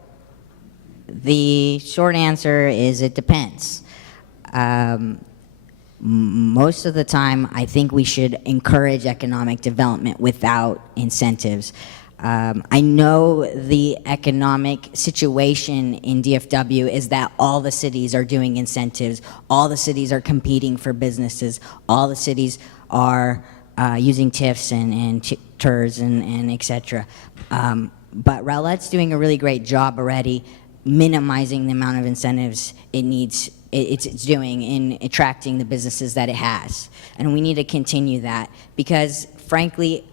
the short answer is it depends. Most of the time, I think we should encourage economic development without incentives. I know the economic situation in DFW is that all the cities are doing incentives, all the cities are competing for businesses, all the cities are using TIFs and TERS and et cetera. But Rowlett's doing a really great job already minimizing the amount of incentives it's doing in attracting the businesses that it has. And we need to continue that because, frankly,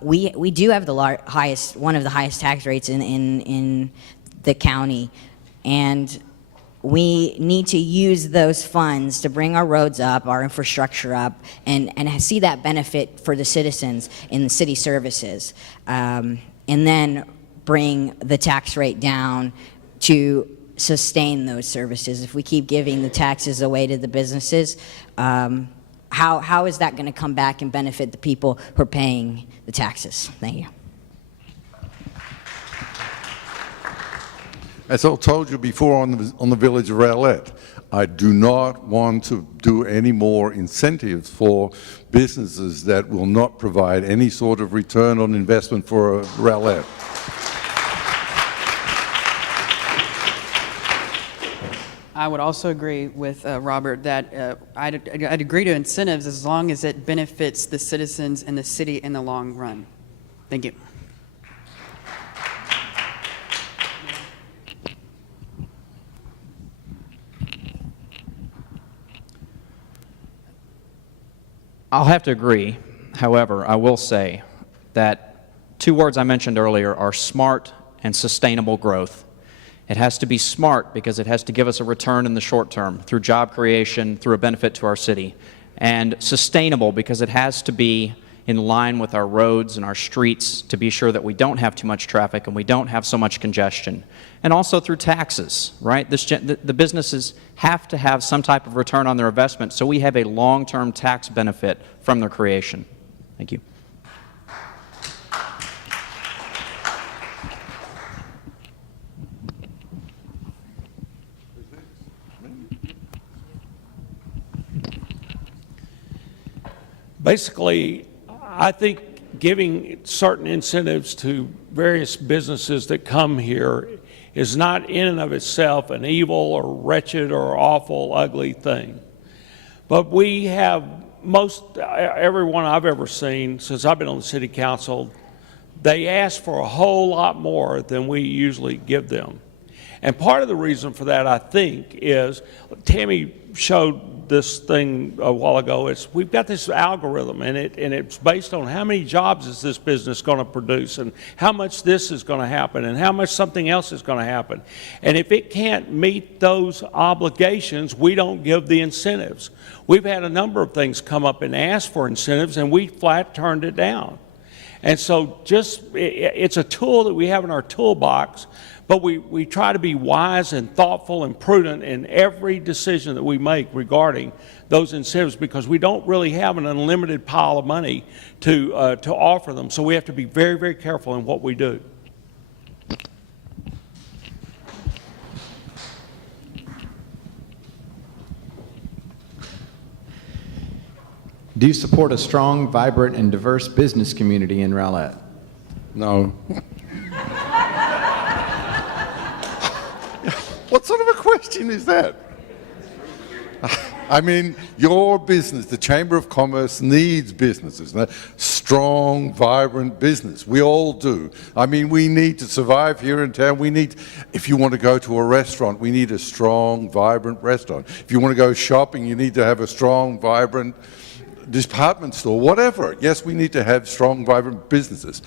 we do have the one of the highest tax rates in the county, and we need to use those funds to bring our roads up, our infrastructure up, and see that benefit for the citizens in the city services, and then bring the tax rate down to sustain those services. If we keep giving the taxes away to the businesses, how is that going to come back and benefit the people who are paying the taxes? Thank you. As I told you before on the village of Rowlett, I do not want to do any more incentives for businesses that will not provide any sort of return on investment for Rowlett. I would also agree with Robert that I'd agree to incentives as long as it benefits the citizens and the city in the long run. Thank you. I'll have to agree. However, I will say that two words I mentioned earlier are smart and sustainable growth. It has to be smart because it has to give us a return in the short term through job creation, through a benefit to our city. And sustainable because it has to be in line with our roads and our streets to be sure that we don't have too much traffic and we don't have so much congestion. And also through taxes, right? The businesses have to have some type of return on their investment so we have a long-term tax benefit from their creation. Thank you. Basically, I think giving certain incentives to various businesses that come here is not in and of itself an evil or wretched or awful, ugly thing. But we have everyone I've ever seen since I've been on the city council, they ask for a whole lot more than we usually give them. And part of the reason for that, I think, is Tammy showed this thing a while ago. We've got this algorithm, and it's based on how many jobs is this business going to produce, and how much this is going to happen, and how much something else is going to happen. And if it can't meet those obligations, we don't give the incentives. We've had a number of things come up and ask for incentives, and we flat turned it down. And so it's a tool that we have in our toolbox, but we try to be wise and thoughtful and prudent in every decision that we make regarding those incentives because we don't really have an unlimited pile of money to offer them. So we have to be very, very careful in what we do. Do you support a strong, vibrant, and diverse business community in Rowlett? No. What sort of a question is that? I mean, your business, the Chamber of Commerce needs businesses, strong, vibrant business. We all do. I mean, we need to survive here in town. If you want to go to a restaurant, we need a strong, vibrant restaurant. If you want to go shopping, you need to have a strong, vibrant department store, whatever. Yes, we need to have strong, vibrant businesses.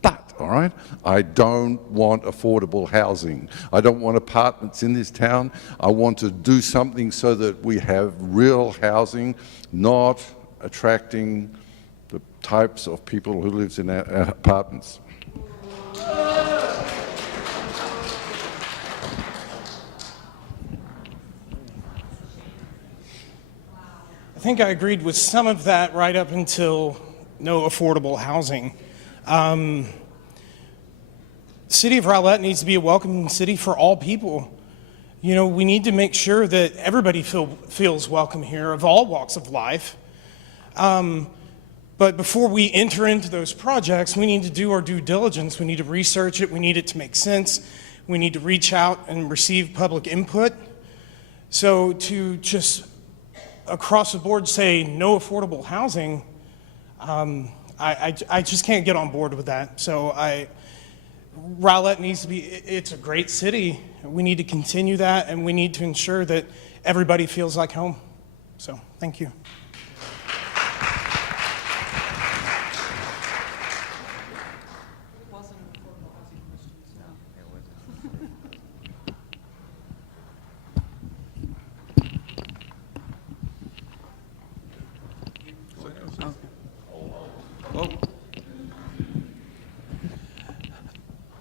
But, all right, I don't want affordable housing. I don't want apartments in this town. I want to do something so that we have real housing, not attracting the types of people who live in our apartments. I think I agreed with some of that right up until no affordable housing. The city of Rowlett needs to be a welcoming city for all people. You know, we need to make sure that everybody feels welcome here of all walks of life. But before we enter into those projects, we need to do our due diligence. We need to research it. We need it to make sense. We need to reach out and receive public input. So to just across the board say no affordable housing, I just can't get on board with that. So Rowlett needs to be, it's a great city. We need to continue that, and we need to ensure that everybody feels like home. So thank you.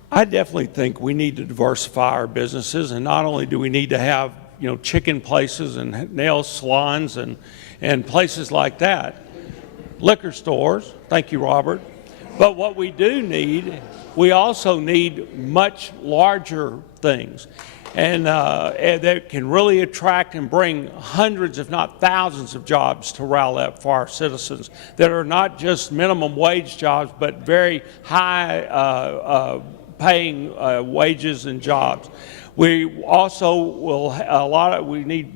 I definitely think we need to diversify our businesses, and not only do we need to have, you know, chicken places and nail salons and places like that, liquor stores, thank you, Robert, but what we do need, we also need much larger things, and that can really attract and bring hundreds, if not thousands, of jobs to Rowlett for our citizens that are not just minimum wage jobs, but very high paying wages and jobs. We also will we need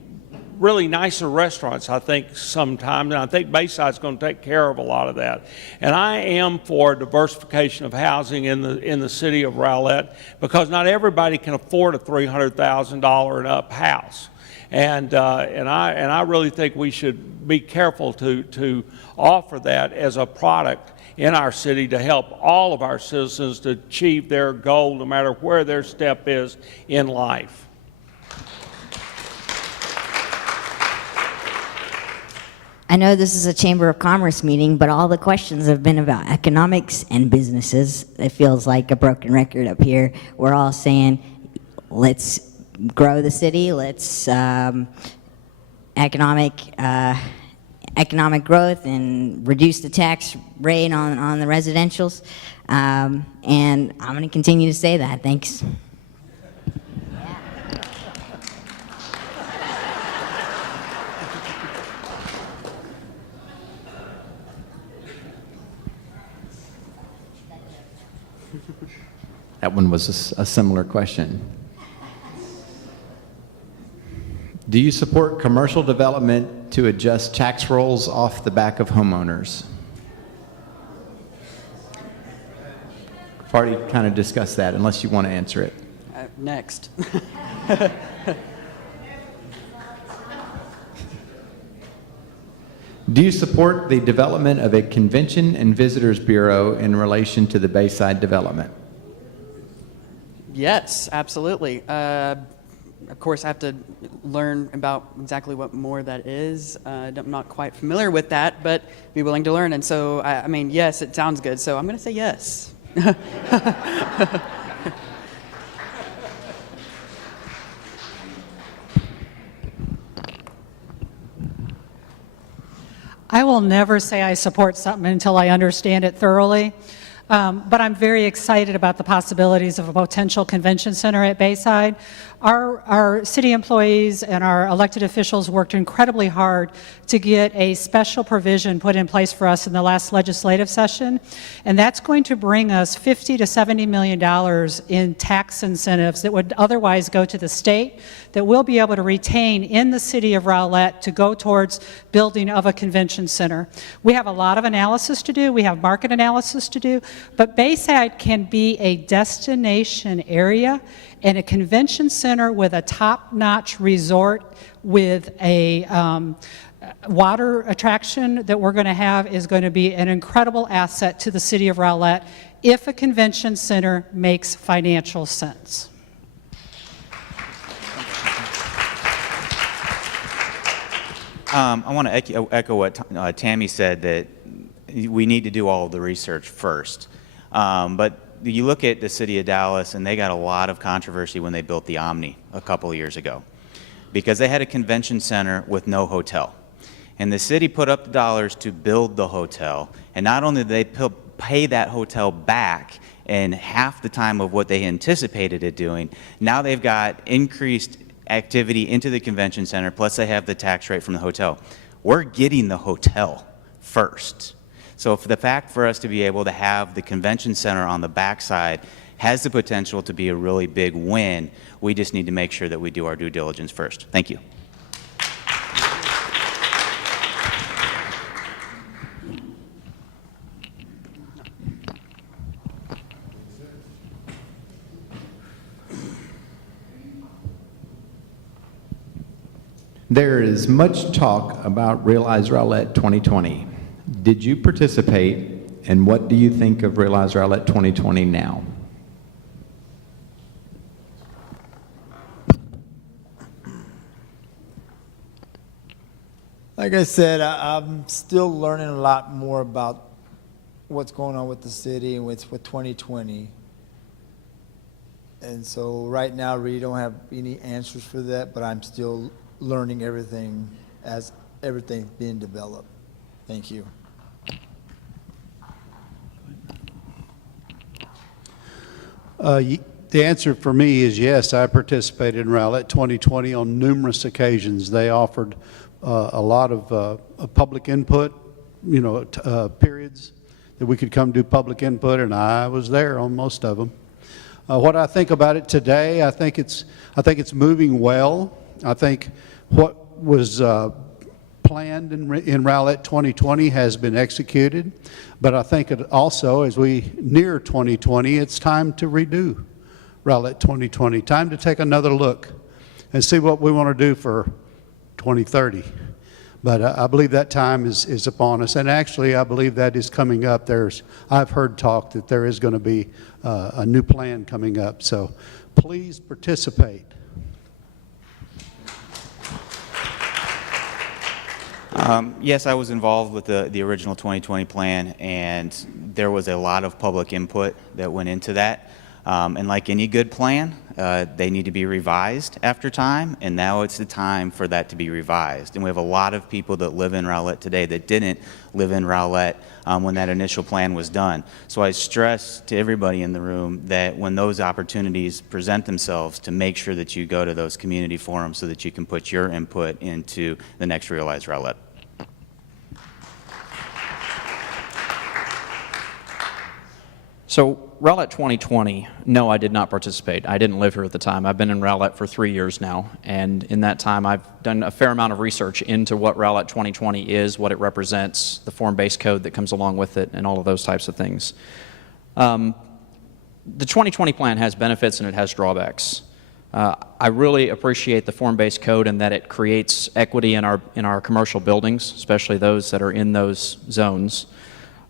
really nicer restaurants, I think, sometimes, and I think Bayside's going to take care of a lot of that. And I am for diversification of housing in the city of Rowlett, because not everybody can afford a $300,000 and up house. And I really think we should be careful to offer that as a product in our city to help all of our citizens to achieve their goal, no matter where their step is in life. I know this is a Chamber of Commerce meeting, but all the questions have been about economics and businesses. It feels like a broken record up here. We're all saying, let's grow the city, let's economic growth and reduce the tax rate on the residentials. And I'm going to continue to say that. Thanks. That one was a similar question. Do you support commercial development to adjust tax rolls off the back of homeowners? I've already kind of discussed that, unless you want to answer it. Next. Do you support the development of a convention and visitors bureau in relation to the Bayside development? Yes, absolutely. Of course, I have to learn about exactly what more that is. I'm not quite familiar with that, but be willing to learn. And so, I mean, yes, it sounds good. So I'm going to say yes. I will never say I support something until I understand it thoroughly. But I'm very excited about the possibilities of a potential convention center at Bayside. Our city employees and our elected officials worked incredibly hard to get a special provision put in place for us in the last legislative session, and that's going to bring us $50 to $70 million in tax incentives that would otherwise go to the state, that we'll be able to retain in the city of Rowlett to go towards building of a convention center. We have a lot of analysis to do. We have market analysis to do. But Bayside can be a destination area, and a convention center with a top-notch resort with a water attraction that we're going to have is going to be an incredible asset to the city of Rowlett if a convention center makes financial sense. I want to echo what Tammy said, that we need to do all of the research first. But you look at the city of Dallas, and they got a lot of controversy when they built the Omni a couple of years ago, because they had a convention center with no hotel. And the city put up the dollars to build the hotel, and not only did they pay that hotel back in half the time of what they anticipated it doing, now they've got increased activity into the convention center, plus they have the tax rate from the hotel. We're getting the hotel first. So for the fact for us to be able to have the convention center on the backside has the potential to be a really big win. We just need to make sure that we do our due diligence first. Thank you. There is much talk about Realize Rowlett 2020. Did you participate, and what do you think of Realize Rowlett 2020 now? Like I said, I'm still learning a lot more about what's going on with the city and with 2020. And so right now, I really don't have any answers for that, but I'm still learning everything as everything's being developed. Thank you. The answer for me is yes. I participated in Rowlett 2020 on numerous occasions. They offered a lot of public input, periods that we could come do public input, and I was there on most of them. What I think about it today, I think it's moving well. I think what was planned in Rowlett 2020 has been executed, but I think it also, as we near 2020, it's time to redo Rowlett 2020. Time to take another look and see what we want to do for 2030. But I believe that time is upon us, and actually I believe that is coming up. I've heard talk that there is going to be a new plan coming up, so please participate. Yes, I was involved with the original 2020 plan, and there was a lot of public input that went into that. And like any good plan, they need to be revised after time, and now it's the time for that to be revised. And we have a lot of people that live in Rowlett today that didn't live in Rowlett when that initial plan was done. So I stress to everybody in the room that when those opportunities present themselves, to make sure that you go to those community forums so that you can put your input into the next Realize Rowlett. So Rowlett 2020, no, I did not participate. I didn't live here at the time. I've been in Rowlett for 3 years now, and in that time I've done a fair amount of research into what Rowlett 2020 is, what it represents, the form-based code that comes along with it, and all of those types of things. The 2020 plan has benefits and it has drawbacks. I really appreciate the form-based code and that it creates equity in our commercial buildings, especially those that are in those zones.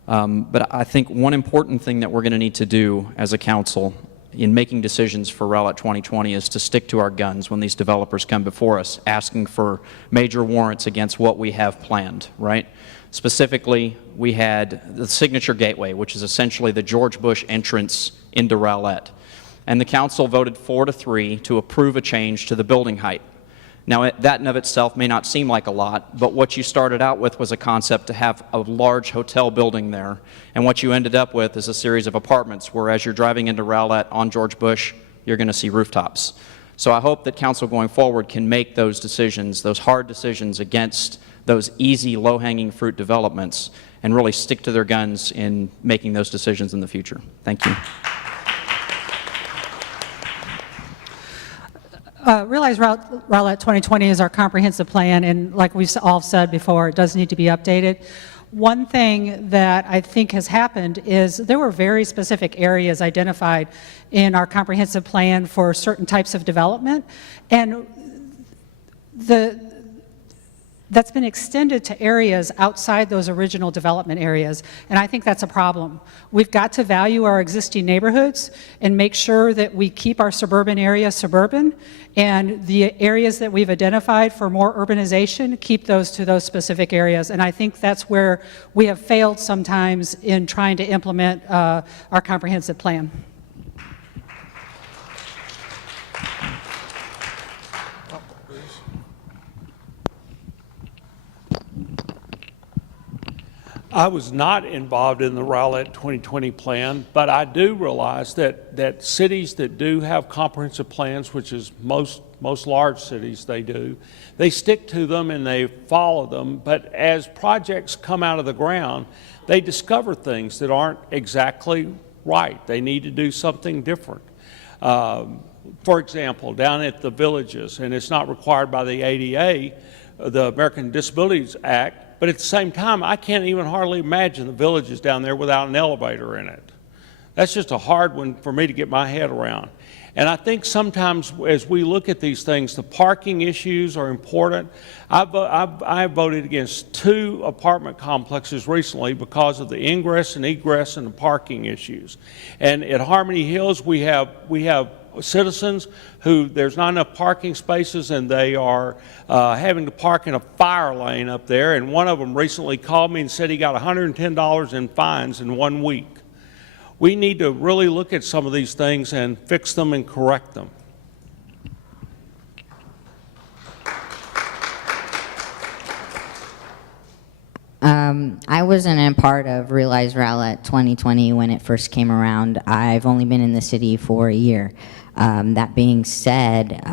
But I think one important thing that we're going to need to do as a council in making decisions for Rowlett 2020 is to stick to our guns when these developers come before us asking for major warrants against what we have planned, right? Specifically, we had the Signature Gateway, which is essentially the George Bush entrance into Rowlett. And the council voted 4-3 to approve a change to the building height. Now, that in of itself may not seem like a lot, but what you started out with was a concept to have a large hotel building there. And what you ended up with is a series of apartments where as you're driving into Rowlett on George Bush, you're going to see rooftops. So I hope that council going forward can make those decisions, those hard decisions against those easy, low-hanging fruit developments and really stick to their guns in making those decisions in the future. Thank you. Realize Rowlett 2020 is our comprehensive plan, and like we've all said before, it does need to be updated. One thing that I think has happened is there were very specific areas identified in our comprehensive plan for certain types of development, and that's been extended to areas outside those original development areas, and I think that's a problem. We've got to value our existing neighborhoods and make sure that we keep our suburban areas suburban, and the areas that we've identified for more urbanization, keep those to those specific areas. And I think that's where we have failed sometimes in trying to implement our comprehensive plan. I was not involved in the Rowlett 2020 plan, but I do realize that cities that do have comprehensive plans, which is most large cities they do, they stick to them and they follow them. But as projects come out of the ground, they discover things that aren't exactly right. They need to do something different. For example, down at the villages, and it's not required by the ADA, the American Disabilities Act, but at the same time, I can't even hardly imagine the villages down there without an elevator in it. That's just a hard one for me to get my head around. And I think sometimes as we look at these things, the parking issues are important. I voted against 2 apartment complexes recently because of the ingress and egress and the parking issues. And at Harmony Hills, we have citizens who there's not enough parking spaces and they are having to park in a fire lane up there, and one of them recently called me and said he got $110 in fines in 1 week. We need to really look at some of these things and fix them and correct them. I wasn't a part of Realize Rowlett 2020 when it first came around. I've only been in the city for a year. That being said,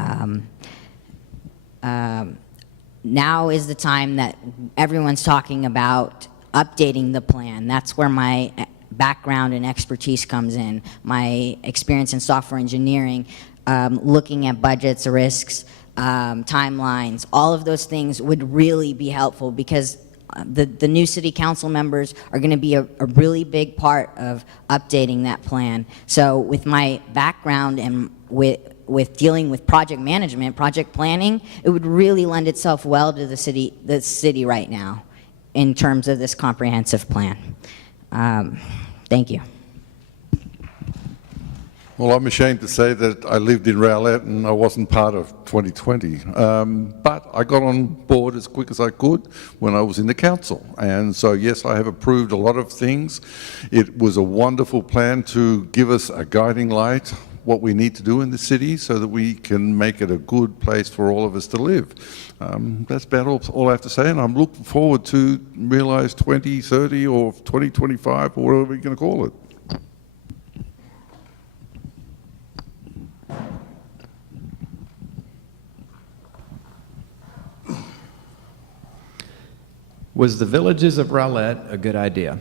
now is the time that everyone's talking about updating the plan. That's where my background and expertise comes in. My experience in software engineering, looking at budgets, risks, timelines, all of those things would really be helpful because the new city council members are going to be a really big part of updating that plan. So with my background and with dealing with project management, project planning, it would really lend itself well to the city right now in terms of this comprehensive plan. Thank you. Well, I'm ashamed to say that I lived in Rowlett and I wasn't part of 2020. But I got on board as quick as I could when I was in the council. And so, yes, I have approved a lot of things. It was a wonderful plan to give us a guiding light, what we need to do in the city so that we can make it a good place for all of us to live. That's about all I have to say, and I'm looking forward to Realize 2030 or 2025 or whatever we're going to call it. Was the Villages of Rowlett a good idea?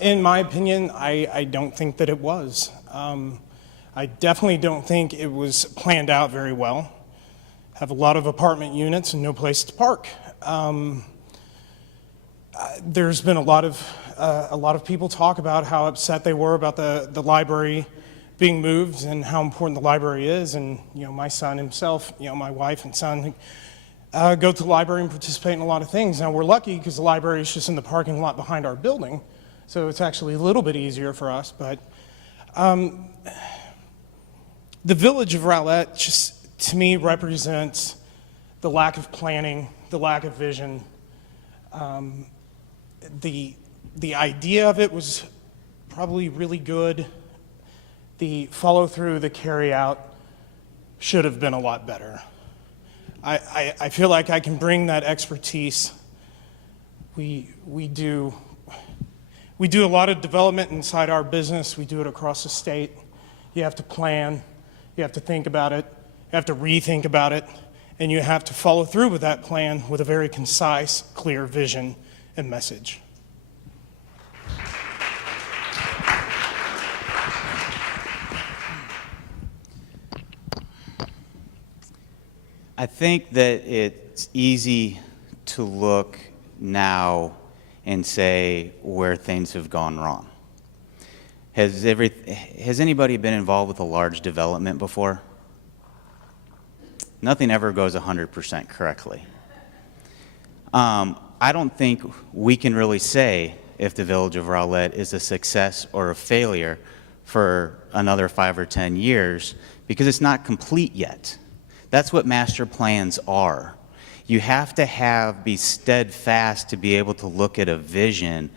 In my opinion, I don't think that it was. I definitely don't think it was planned out very well. Have a lot of apartment units and no place to park. There's been a lot of people talk about how upset they were about the library being moved and how important the library is. And my son himself, my wife and son go to the library and participate in a lot of things. Now we're lucky because the library is just in the parking lot behind our building, so it's actually a little bit easier for us. But the village of Rowlett just, to me, represents the lack of planning, the lack of vision. The idea of it was probably really good. The follow-through, the carry-out should have been a lot better. I feel like I can bring that expertise. We do a lot of development inside our business. We do it across the state. You have to plan, you have to think about it, you have to rethink about it, and you have to follow through with that plan with a very concise, clear vision and message. I think that it's easy to look now and say where things have gone wrong. Has anybody been involved with a large development before? Nothing ever goes 100% correctly. I don't think we can really say if the Village of Rowlett is a success or a failure for another 5 or 10 years because it's not complete yet. That's what master plans are. You have to be steadfast to be able to look at a vision,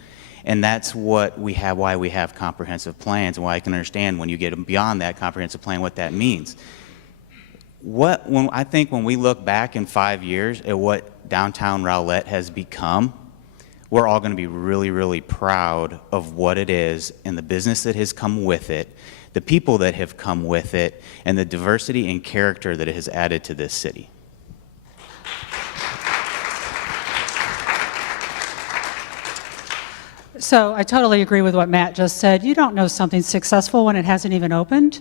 and that's what we have, why we have comprehensive plans, and why I can understand when you get beyond that comprehensive plan what that means. I think when we look back in 5 years at what downtown Rowlett has become, we're all going to be really, really proud of what it is and the business that has come with it, the people that have come with it, and the diversity and character that it has added to this city. So I totally agree with what Matt just said. You don't know something's successful when it hasn't even opened.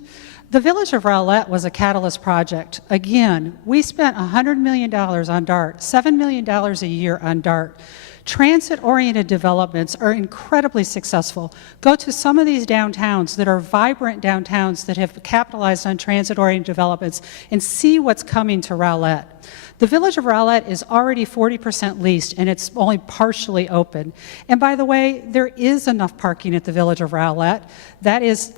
The Village of Rowlett was a catalyst project. Again, we spent $100 million on DART, $7 million a year on DART. Transit-oriented developments are incredibly successful. Go to some of these downtowns that are vibrant downtowns that have capitalized on transit-oriented developments and see what's coming to Rowlett. The Village of Rowlett is already 40% leased, and it's only partially open. And by the way, there is enough parking at the Village of Rowlett. That is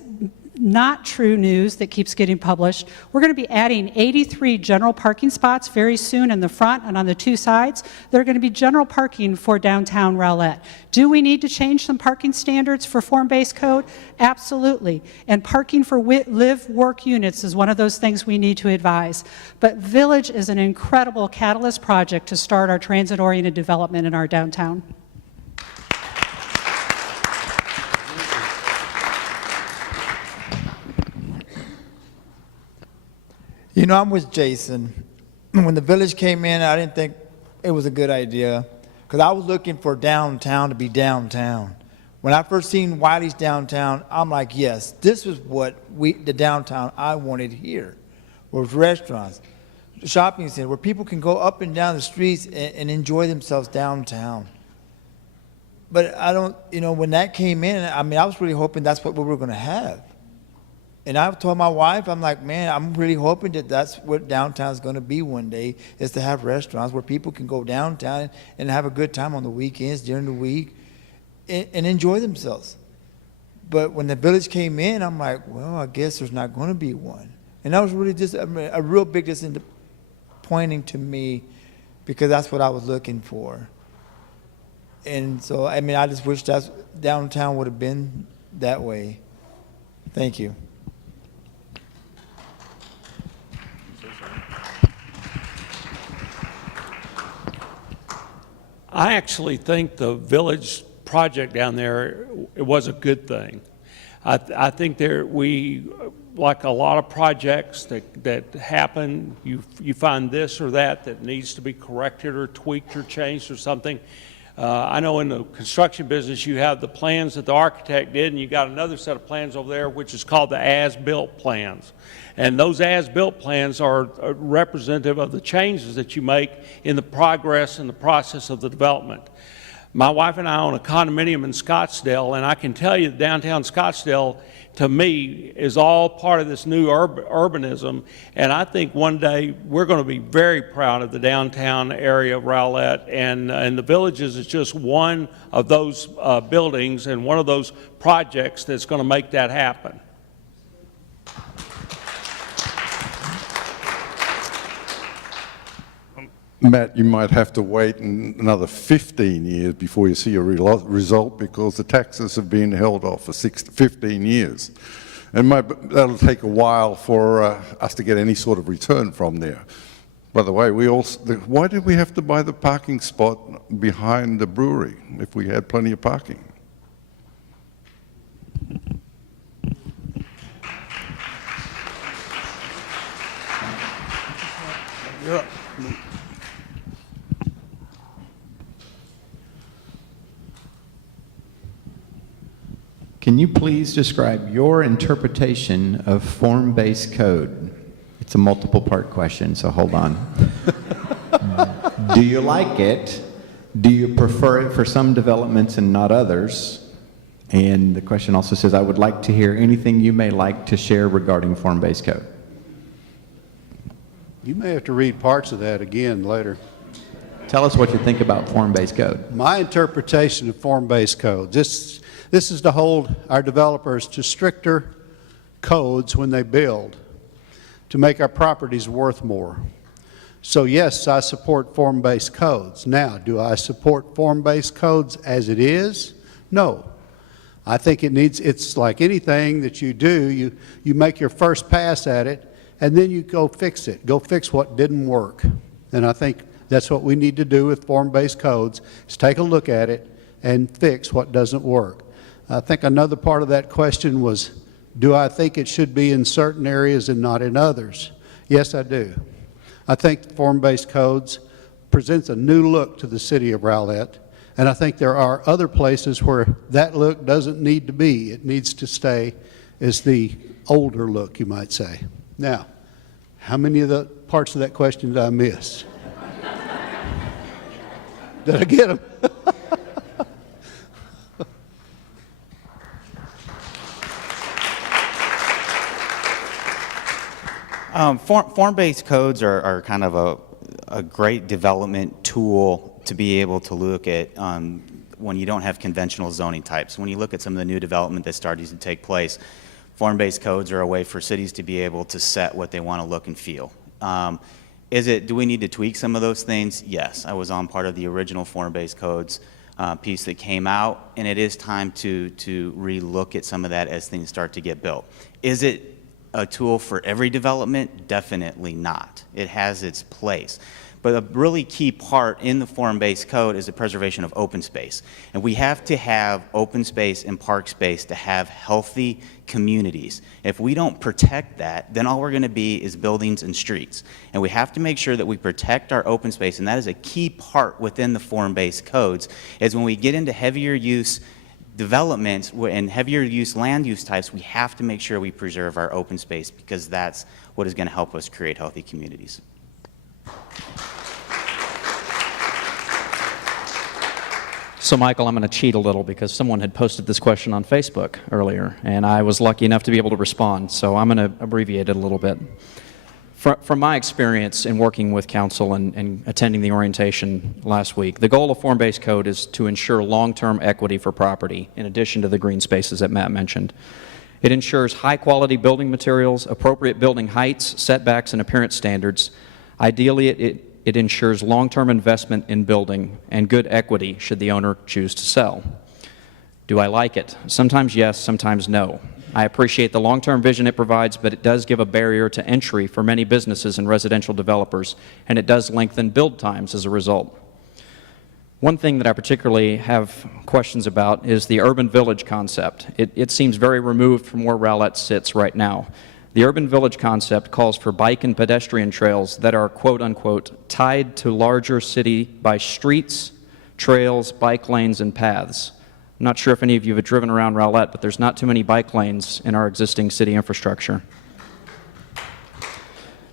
not true news that keeps getting published. We're going to be adding 83 general parking spots very soon in the front and on the two sides. They're going to be general parking for downtown Rowlett. Do we need to change some parking standards for form-based code? Absolutely. And parking for live-work units is one of those things we need to advise. But Village is an incredible catalyst project to start our transit-oriented development in our downtown. You know, I'm with Jason. When the Village came in, I didn't think it was a good idea because I was looking for downtown to be downtown. When I first seen Wiley's downtown, I'm like, yes, this is what the downtown I wanted here, was restaurants, shopping center, where people can go up and down the streets and enjoy themselves downtown. But I don't, when that came in, I mean, I was really hoping that's what we were going to have. And I've told my wife, I'm like, man, I'm really hoping that that's what downtown is going to be one day, is to have restaurants where people can go downtown and have a good time on the weekends, during the week, and enjoy themselves. But when the Village came in, I'm like, well, I guess there's not going to be one. And that was really just a real big disappointing to me because that's what I was looking for. And so, I mean, I just wish that downtown would have been that way. Thank you. I actually think the Village project down there, it was a good thing. I think like a lot of projects that happen, you find this or that needs to be corrected or tweaked or changed or something. I know in the construction business you have the plans that the architect did, and you got another set of plans over there which is called the as-built plans. And those as-built plans are representative of the changes that you make in the progress and the process of the development. My wife and I own a condominium in Scottsdale, and I can tell you that downtown Scottsdale, to me, is all part of this new urbanism. And I think one day we're going to be very proud of the downtown area of Rowlett, and the Villages is just one of those buildings and one of those projects that's going to make that happen. Matt, you might have to wait another 15 years before you see a result because the taxes have been held off for 15 years. And that'll take a while for us to get any sort of return from there. By the way, why did we have to buy the parking spot behind the brewery if we had plenty of parking? You're up. Can you please describe your interpretation of form-based code? It's a multiple-part question, so hold on. Do you like it? Do you prefer it for some developments and not others? And the question also says, I would like to hear anything you may like to share regarding form-based code. You may have to read parts of that again later. Tell us what you think about form-based code. My interpretation of form-based code, this is to hold our developers to stricter codes when they build, to make our properties worth more. So yes, I support form-based codes. Now, do I support form-based codes as it is? No. I think it's like anything that you do, you make your first pass at it, and then you go fix it. Go fix what didn't work. And I think That's what we need to do with form-based codes, is take a look at it and fix what doesn't work. I think another part of that question was, do I think it should be in certain areas and not in others? Yes, I do. I think form-based codes presents a new look to the city of Rowlett, and I think there are other places where that look doesn't need to be. It needs to stay as the older look, you might say. Now, how many of the parts of that question did I miss? Did I get them? Form-based codes are kind of a great development tool to be able to look at when you don't have conventional zoning types. When you look at some of the new development that's starting to take place, form-based codes are a way for cities to be able to set what they want to look and feel. Do we need to tweak some of those things? Yes. I was on part of the original form-based codes piece that came out, and it is time to re-look at some of that as things start to get built. Is it a tool for every development? Definitely not. It has its place. But a really key part in the form-based code is the preservation of open space. And we have to have open space and park space to have healthy communities. If we don't protect that, then all we're going to be is buildings and streets. And we have to make sure that we protect our open space, and that is a key part within the form-based codes, is when we get into heavier use developments and heavier use land use types, we have to make sure we preserve our open space, because that's what is going to help us create healthy communities. So, Michael, I'm going to cheat a little because someone had posted this question on Facebook earlier, and I was lucky enough to be able to respond, so I'm going to abbreviate it a little bit. From my experience in working with council and attending the orientation last week, the goal of form-based code is to ensure long-term equity for property, in addition to the green spaces that Matt mentioned. It ensures high-quality building materials, appropriate building heights, setbacks, and appearance standards. Ideally, it ensures long-term investment in building and good equity should the owner choose to sell. Do I like it? Sometimes yes, sometimes no. I appreciate the long-term vision it provides, but it does give a barrier to entry for many businesses and residential developers, and it does lengthen build times as a result. One thing that I particularly have questions about is the urban village concept. It seems very removed from where Rowlett sits right now. The urban village concept calls for bike and pedestrian trails that are, quote-unquote, tied to larger city by streets, trails, bike lanes, and paths. I'm not sure if any of you have driven around Rowlett, but there's not too many bike lanes in our existing city infrastructure.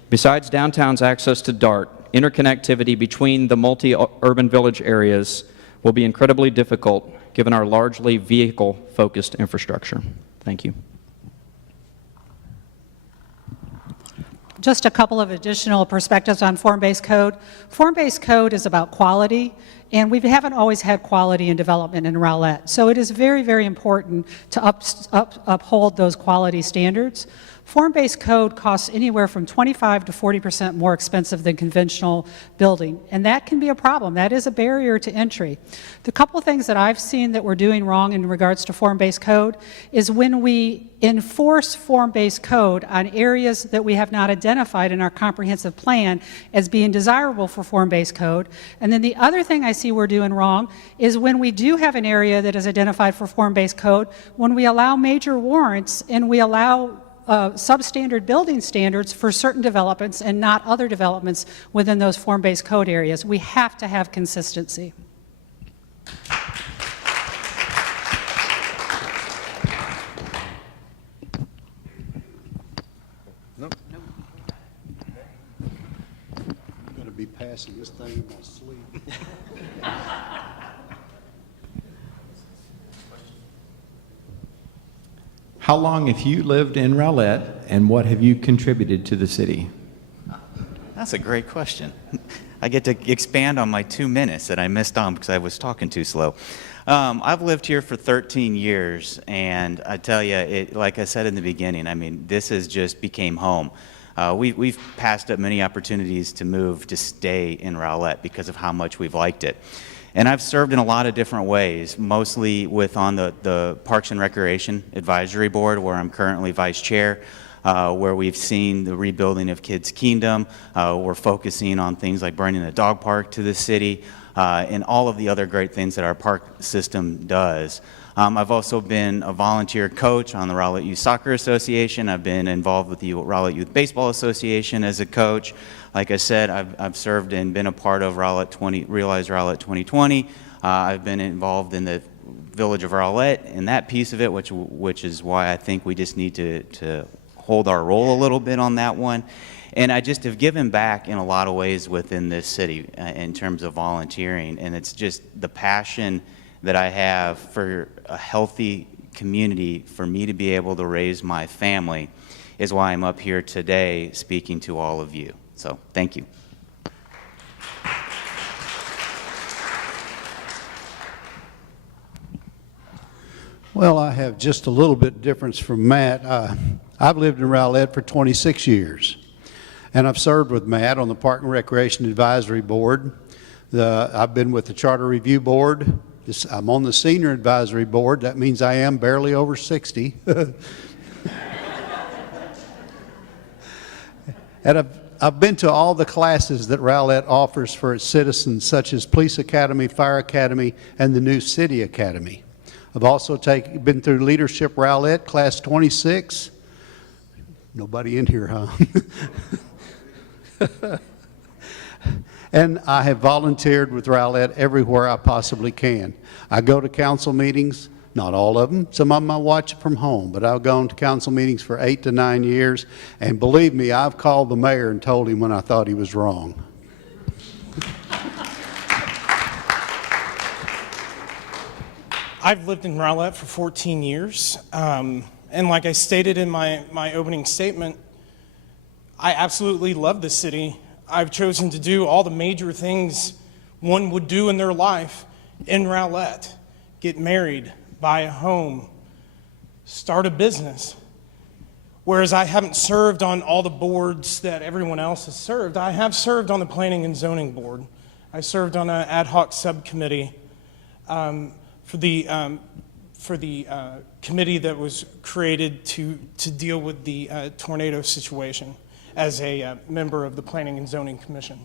Besides downtown's access to DART, interconnectivity between the multi-urban village areas will be incredibly difficult given our largely vehicle-focused infrastructure. Thank you. Just a couple of additional perspectives on form-based code. Form-based code is about quality, and we haven't always had quality in development in Rowlett. So it is very, very important to uphold those quality standards. Form-based code costs anywhere from 25 to 40% more expensive than conventional building, and that can be a problem. That is a barrier to entry. The couple things that I've seen that we're doing wrong in regards to form-based code is when we enforce form-based code on areas that we have not identified in our comprehensive plan as being desirable for form-based code. And then the other thing I see we're doing wrong is when we do have an area that is identified for form-based code, when we allow major warrants and we allow substandard building standards for certain developments and not other developments within those form-based code areas. We have to have consistency. Nope. I'm going to be passing this thing in my sleep. How long have you lived in Rowlett, and what have you contributed to the city? That's a great question. I get to expand on my 2 minutes that I missed on because I was talking too slow. I've lived here for 13 years, and I tell you, like I said in the beginning, I mean, this has just became home. We've passed up many opportunities to move to stay in Rowlett because of how much we've liked it. And I've served in a lot of different ways, mostly on the Parks and Recreation Advisory Board, where I'm currently vice chair. where we've seen the rebuilding of Kids Kingdom. We're focusing on things like bringing the dog park to the city, and all of the other great things that our park system does. I've also been a volunteer coach on the Rowlett Youth Soccer Association. I've been involved with the Rowlett Youth Baseball Association as a coach. Like I said, I've served and been a part of Realize Rowlett 2020. I've been involved in the Village of Rowlett and that piece of it, which is why I think we just need to hold our role a little bit on that one. And I just have given back in a lot of ways within this city in terms of volunteering, and it's just the passion that I have for a healthy community, for me to be able to raise my family, is why I'm up here today speaking to all of you. So, thank you. Well, I have just a little bit difference from Matt. I've lived in Rowlett for 26 years, and I've served with Matt on the Park and Recreation Advisory Board. I've been with the Charter Review Board. I'm on the Senior Advisory Board. That means I am barely over 60. And I've been to all the classes that Rowlett offers for its citizens, such as Police Academy, Fire Academy, and the new City Academy. I've also been through Leadership Rowlett, Class 26. Nobody in here, huh? And I have volunteered with Rowlett everywhere I possibly can. I go to council meetings, not all of them. Some of them I watch from home, but I've gone to council meetings for 8 to 9 years. And believe me, I've called the mayor and told him when I thought he was wrong. I've lived in Rowlett for 14 years. And like I stated in my opening statement, I absolutely love the city. I've chosen to do all the major things one would do in their life in Rowlett. Get married, buy a home, start a business. Whereas I haven't served on all the boards that everyone else has served. I have served on the Planning and Zoning Board. I served on an ad hoc subcommittee for the committee that was created to deal with the tornado situation as a member of the Planning and Zoning Commission.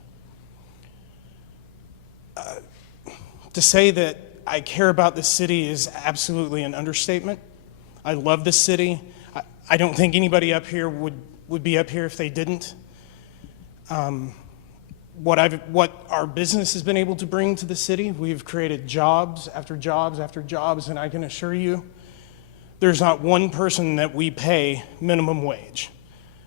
To say that I care about this city is absolutely an understatement. I love this city. I don't think anybody up here would be up here if they didn't. What our business has been able to bring to the city, we've created jobs after jobs after jobs, and I can assure you, there's not one person that we pay minimum wage.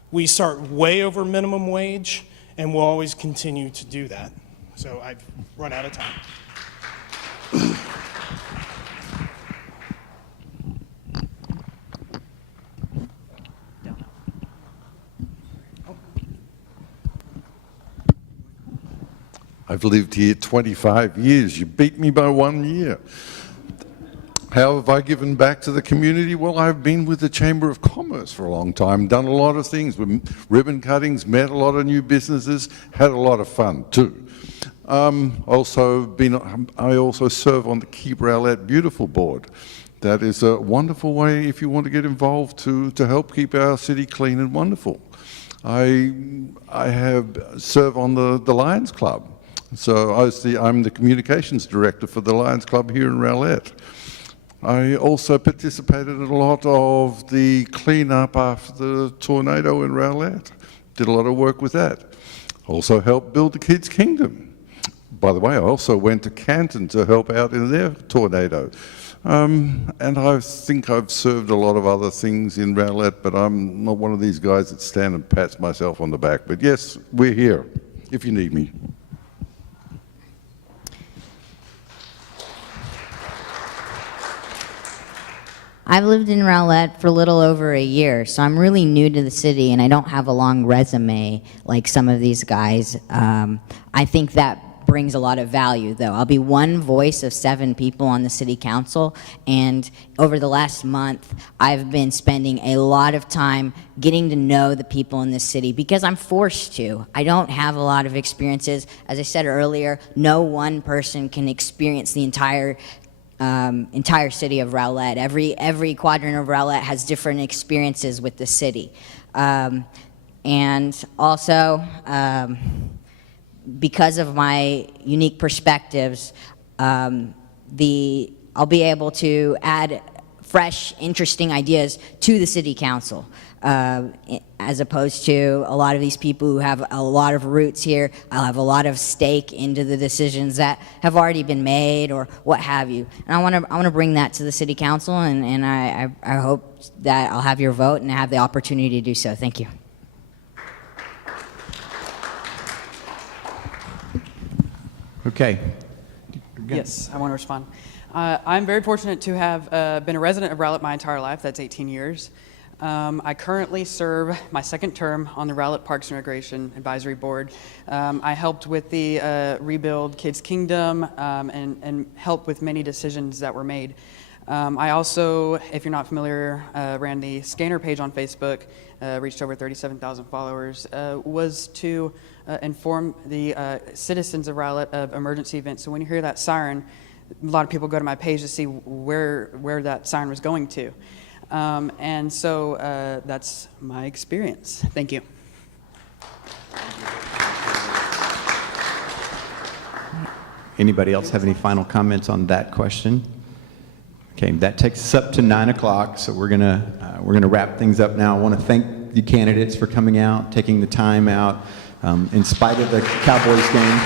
We start way over minimum wage, and we'll always continue to do that. So I've run out of time. I've lived here 25 years. You beat me by 1 year. How have I given back to the community? Well, I've been with the Chamber of Commerce for a long time, done a lot of things, with ribbon cuttings, met a lot of new businesses, had a lot of fun too. I also serve on the Keep Rowlett Beautiful Board. That is a wonderful way if you want to get involved to help keep our city clean and wonderful. I have served on the Lions Club. So I'm the communications director for the Lions Club here in Rowlett. I also participated in a lot of the cleanup after the tornado in Rowlett. Did a lot of work with that. Also helped build the Kids Kingdom. By the way, I also went to Canton to help out in their tornado. And I think I've served a lot of other things in Rowlett, but I'm not one of these guys that stand and pats myself on the back. But yes, we're here if you need me. I've lived in Rowlett for a little over a year, so I'm really new to the city, and I don't have a long resume like some of these guys. I think that brings a lot of value, though. I'll be one voice of 7 people on the city council, and over the last month, I've been spending a lot of time getting to know the people in this city because I'm forced to. I don't have a lot of experiences. As I said earlier, no one person can experience the entire city of Rowlett. Every quadrant of Rowlett has different experiences with the city. And also, because of my unique perspectives, I'll be able to add fresh, interesting ideas to the city council, as opposed to a lot of these people who have a lot of roots here. I'll have a lot of stake into the decisions that have already been made or what have you. And I want to bring that to the city council, and I hope that I'll have your vote and have the opportunity to do so. Thank you. Okay. Yes, I want to respond. I'm very fortunate to have been a resident of Rowlett my entire life. That's 18 years. I currently serve my second term on the Rowlett Parks and Recreation Advisory Board. I helped with the rebuild Kids Kingdom and helped with many decisions that were made. I also, if you're not familiar, ran the Scanner page on Facebook, reached over 37,000 followers, was to inform the citizens of Rowlett of emergency events. So when you hear that siren, a lot of people go to my page to see where that siren was going to. And so that's my experience. Thank you. Anybody else have any final comments on that question? Okay, that takes us up to 9 o'clock, so we're gonna wrap things up now. I want to thank the candidates for coming out, taking the time out, in spite of the Cowboys game.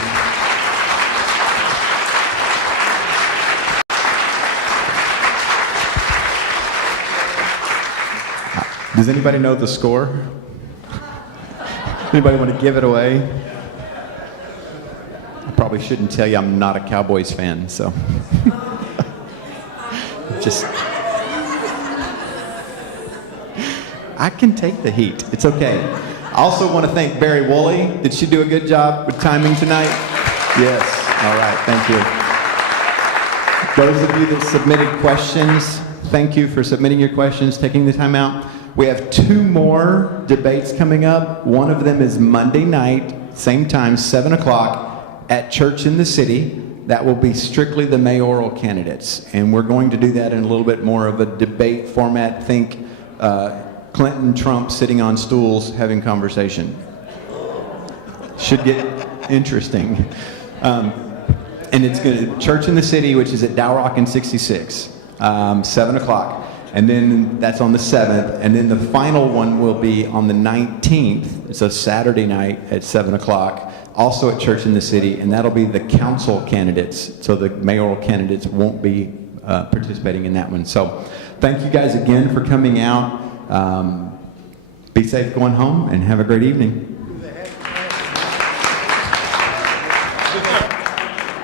Does anybody know the score? Anybody want to give it away? I probably shouldn't tell you I'm not a Cowboys fan, so. Just, I can take the heat. It's okay. I also want to thank Barry Woolley. Did she do a good job with timing tonight? Yes. All right. Thank you. Those of you that submitted questions, thank you for submitting your questions, taking the time out. We have 2 more debates coming up. One of them is Monday night, same time, 7 o'clock, at Church in the City. That will be strictly the mayoral candidates. And we're going to do that in a little bit more of a debate format. Think Clinton, Trump sitting on stools having conversation. Should get interesting. And it's going to Church in the City, which is at Dow Rock and 66, 7 o'clock. And then that's on the 7th. And then the final one will be on the 19th. It's a Saturday night at 7 o'clock, also at Church in the City. And that'll be the council candidates. So the mayoral candidates won't be participating in that one. So thank you guys again for coming out. Be safe going home and have a great evening.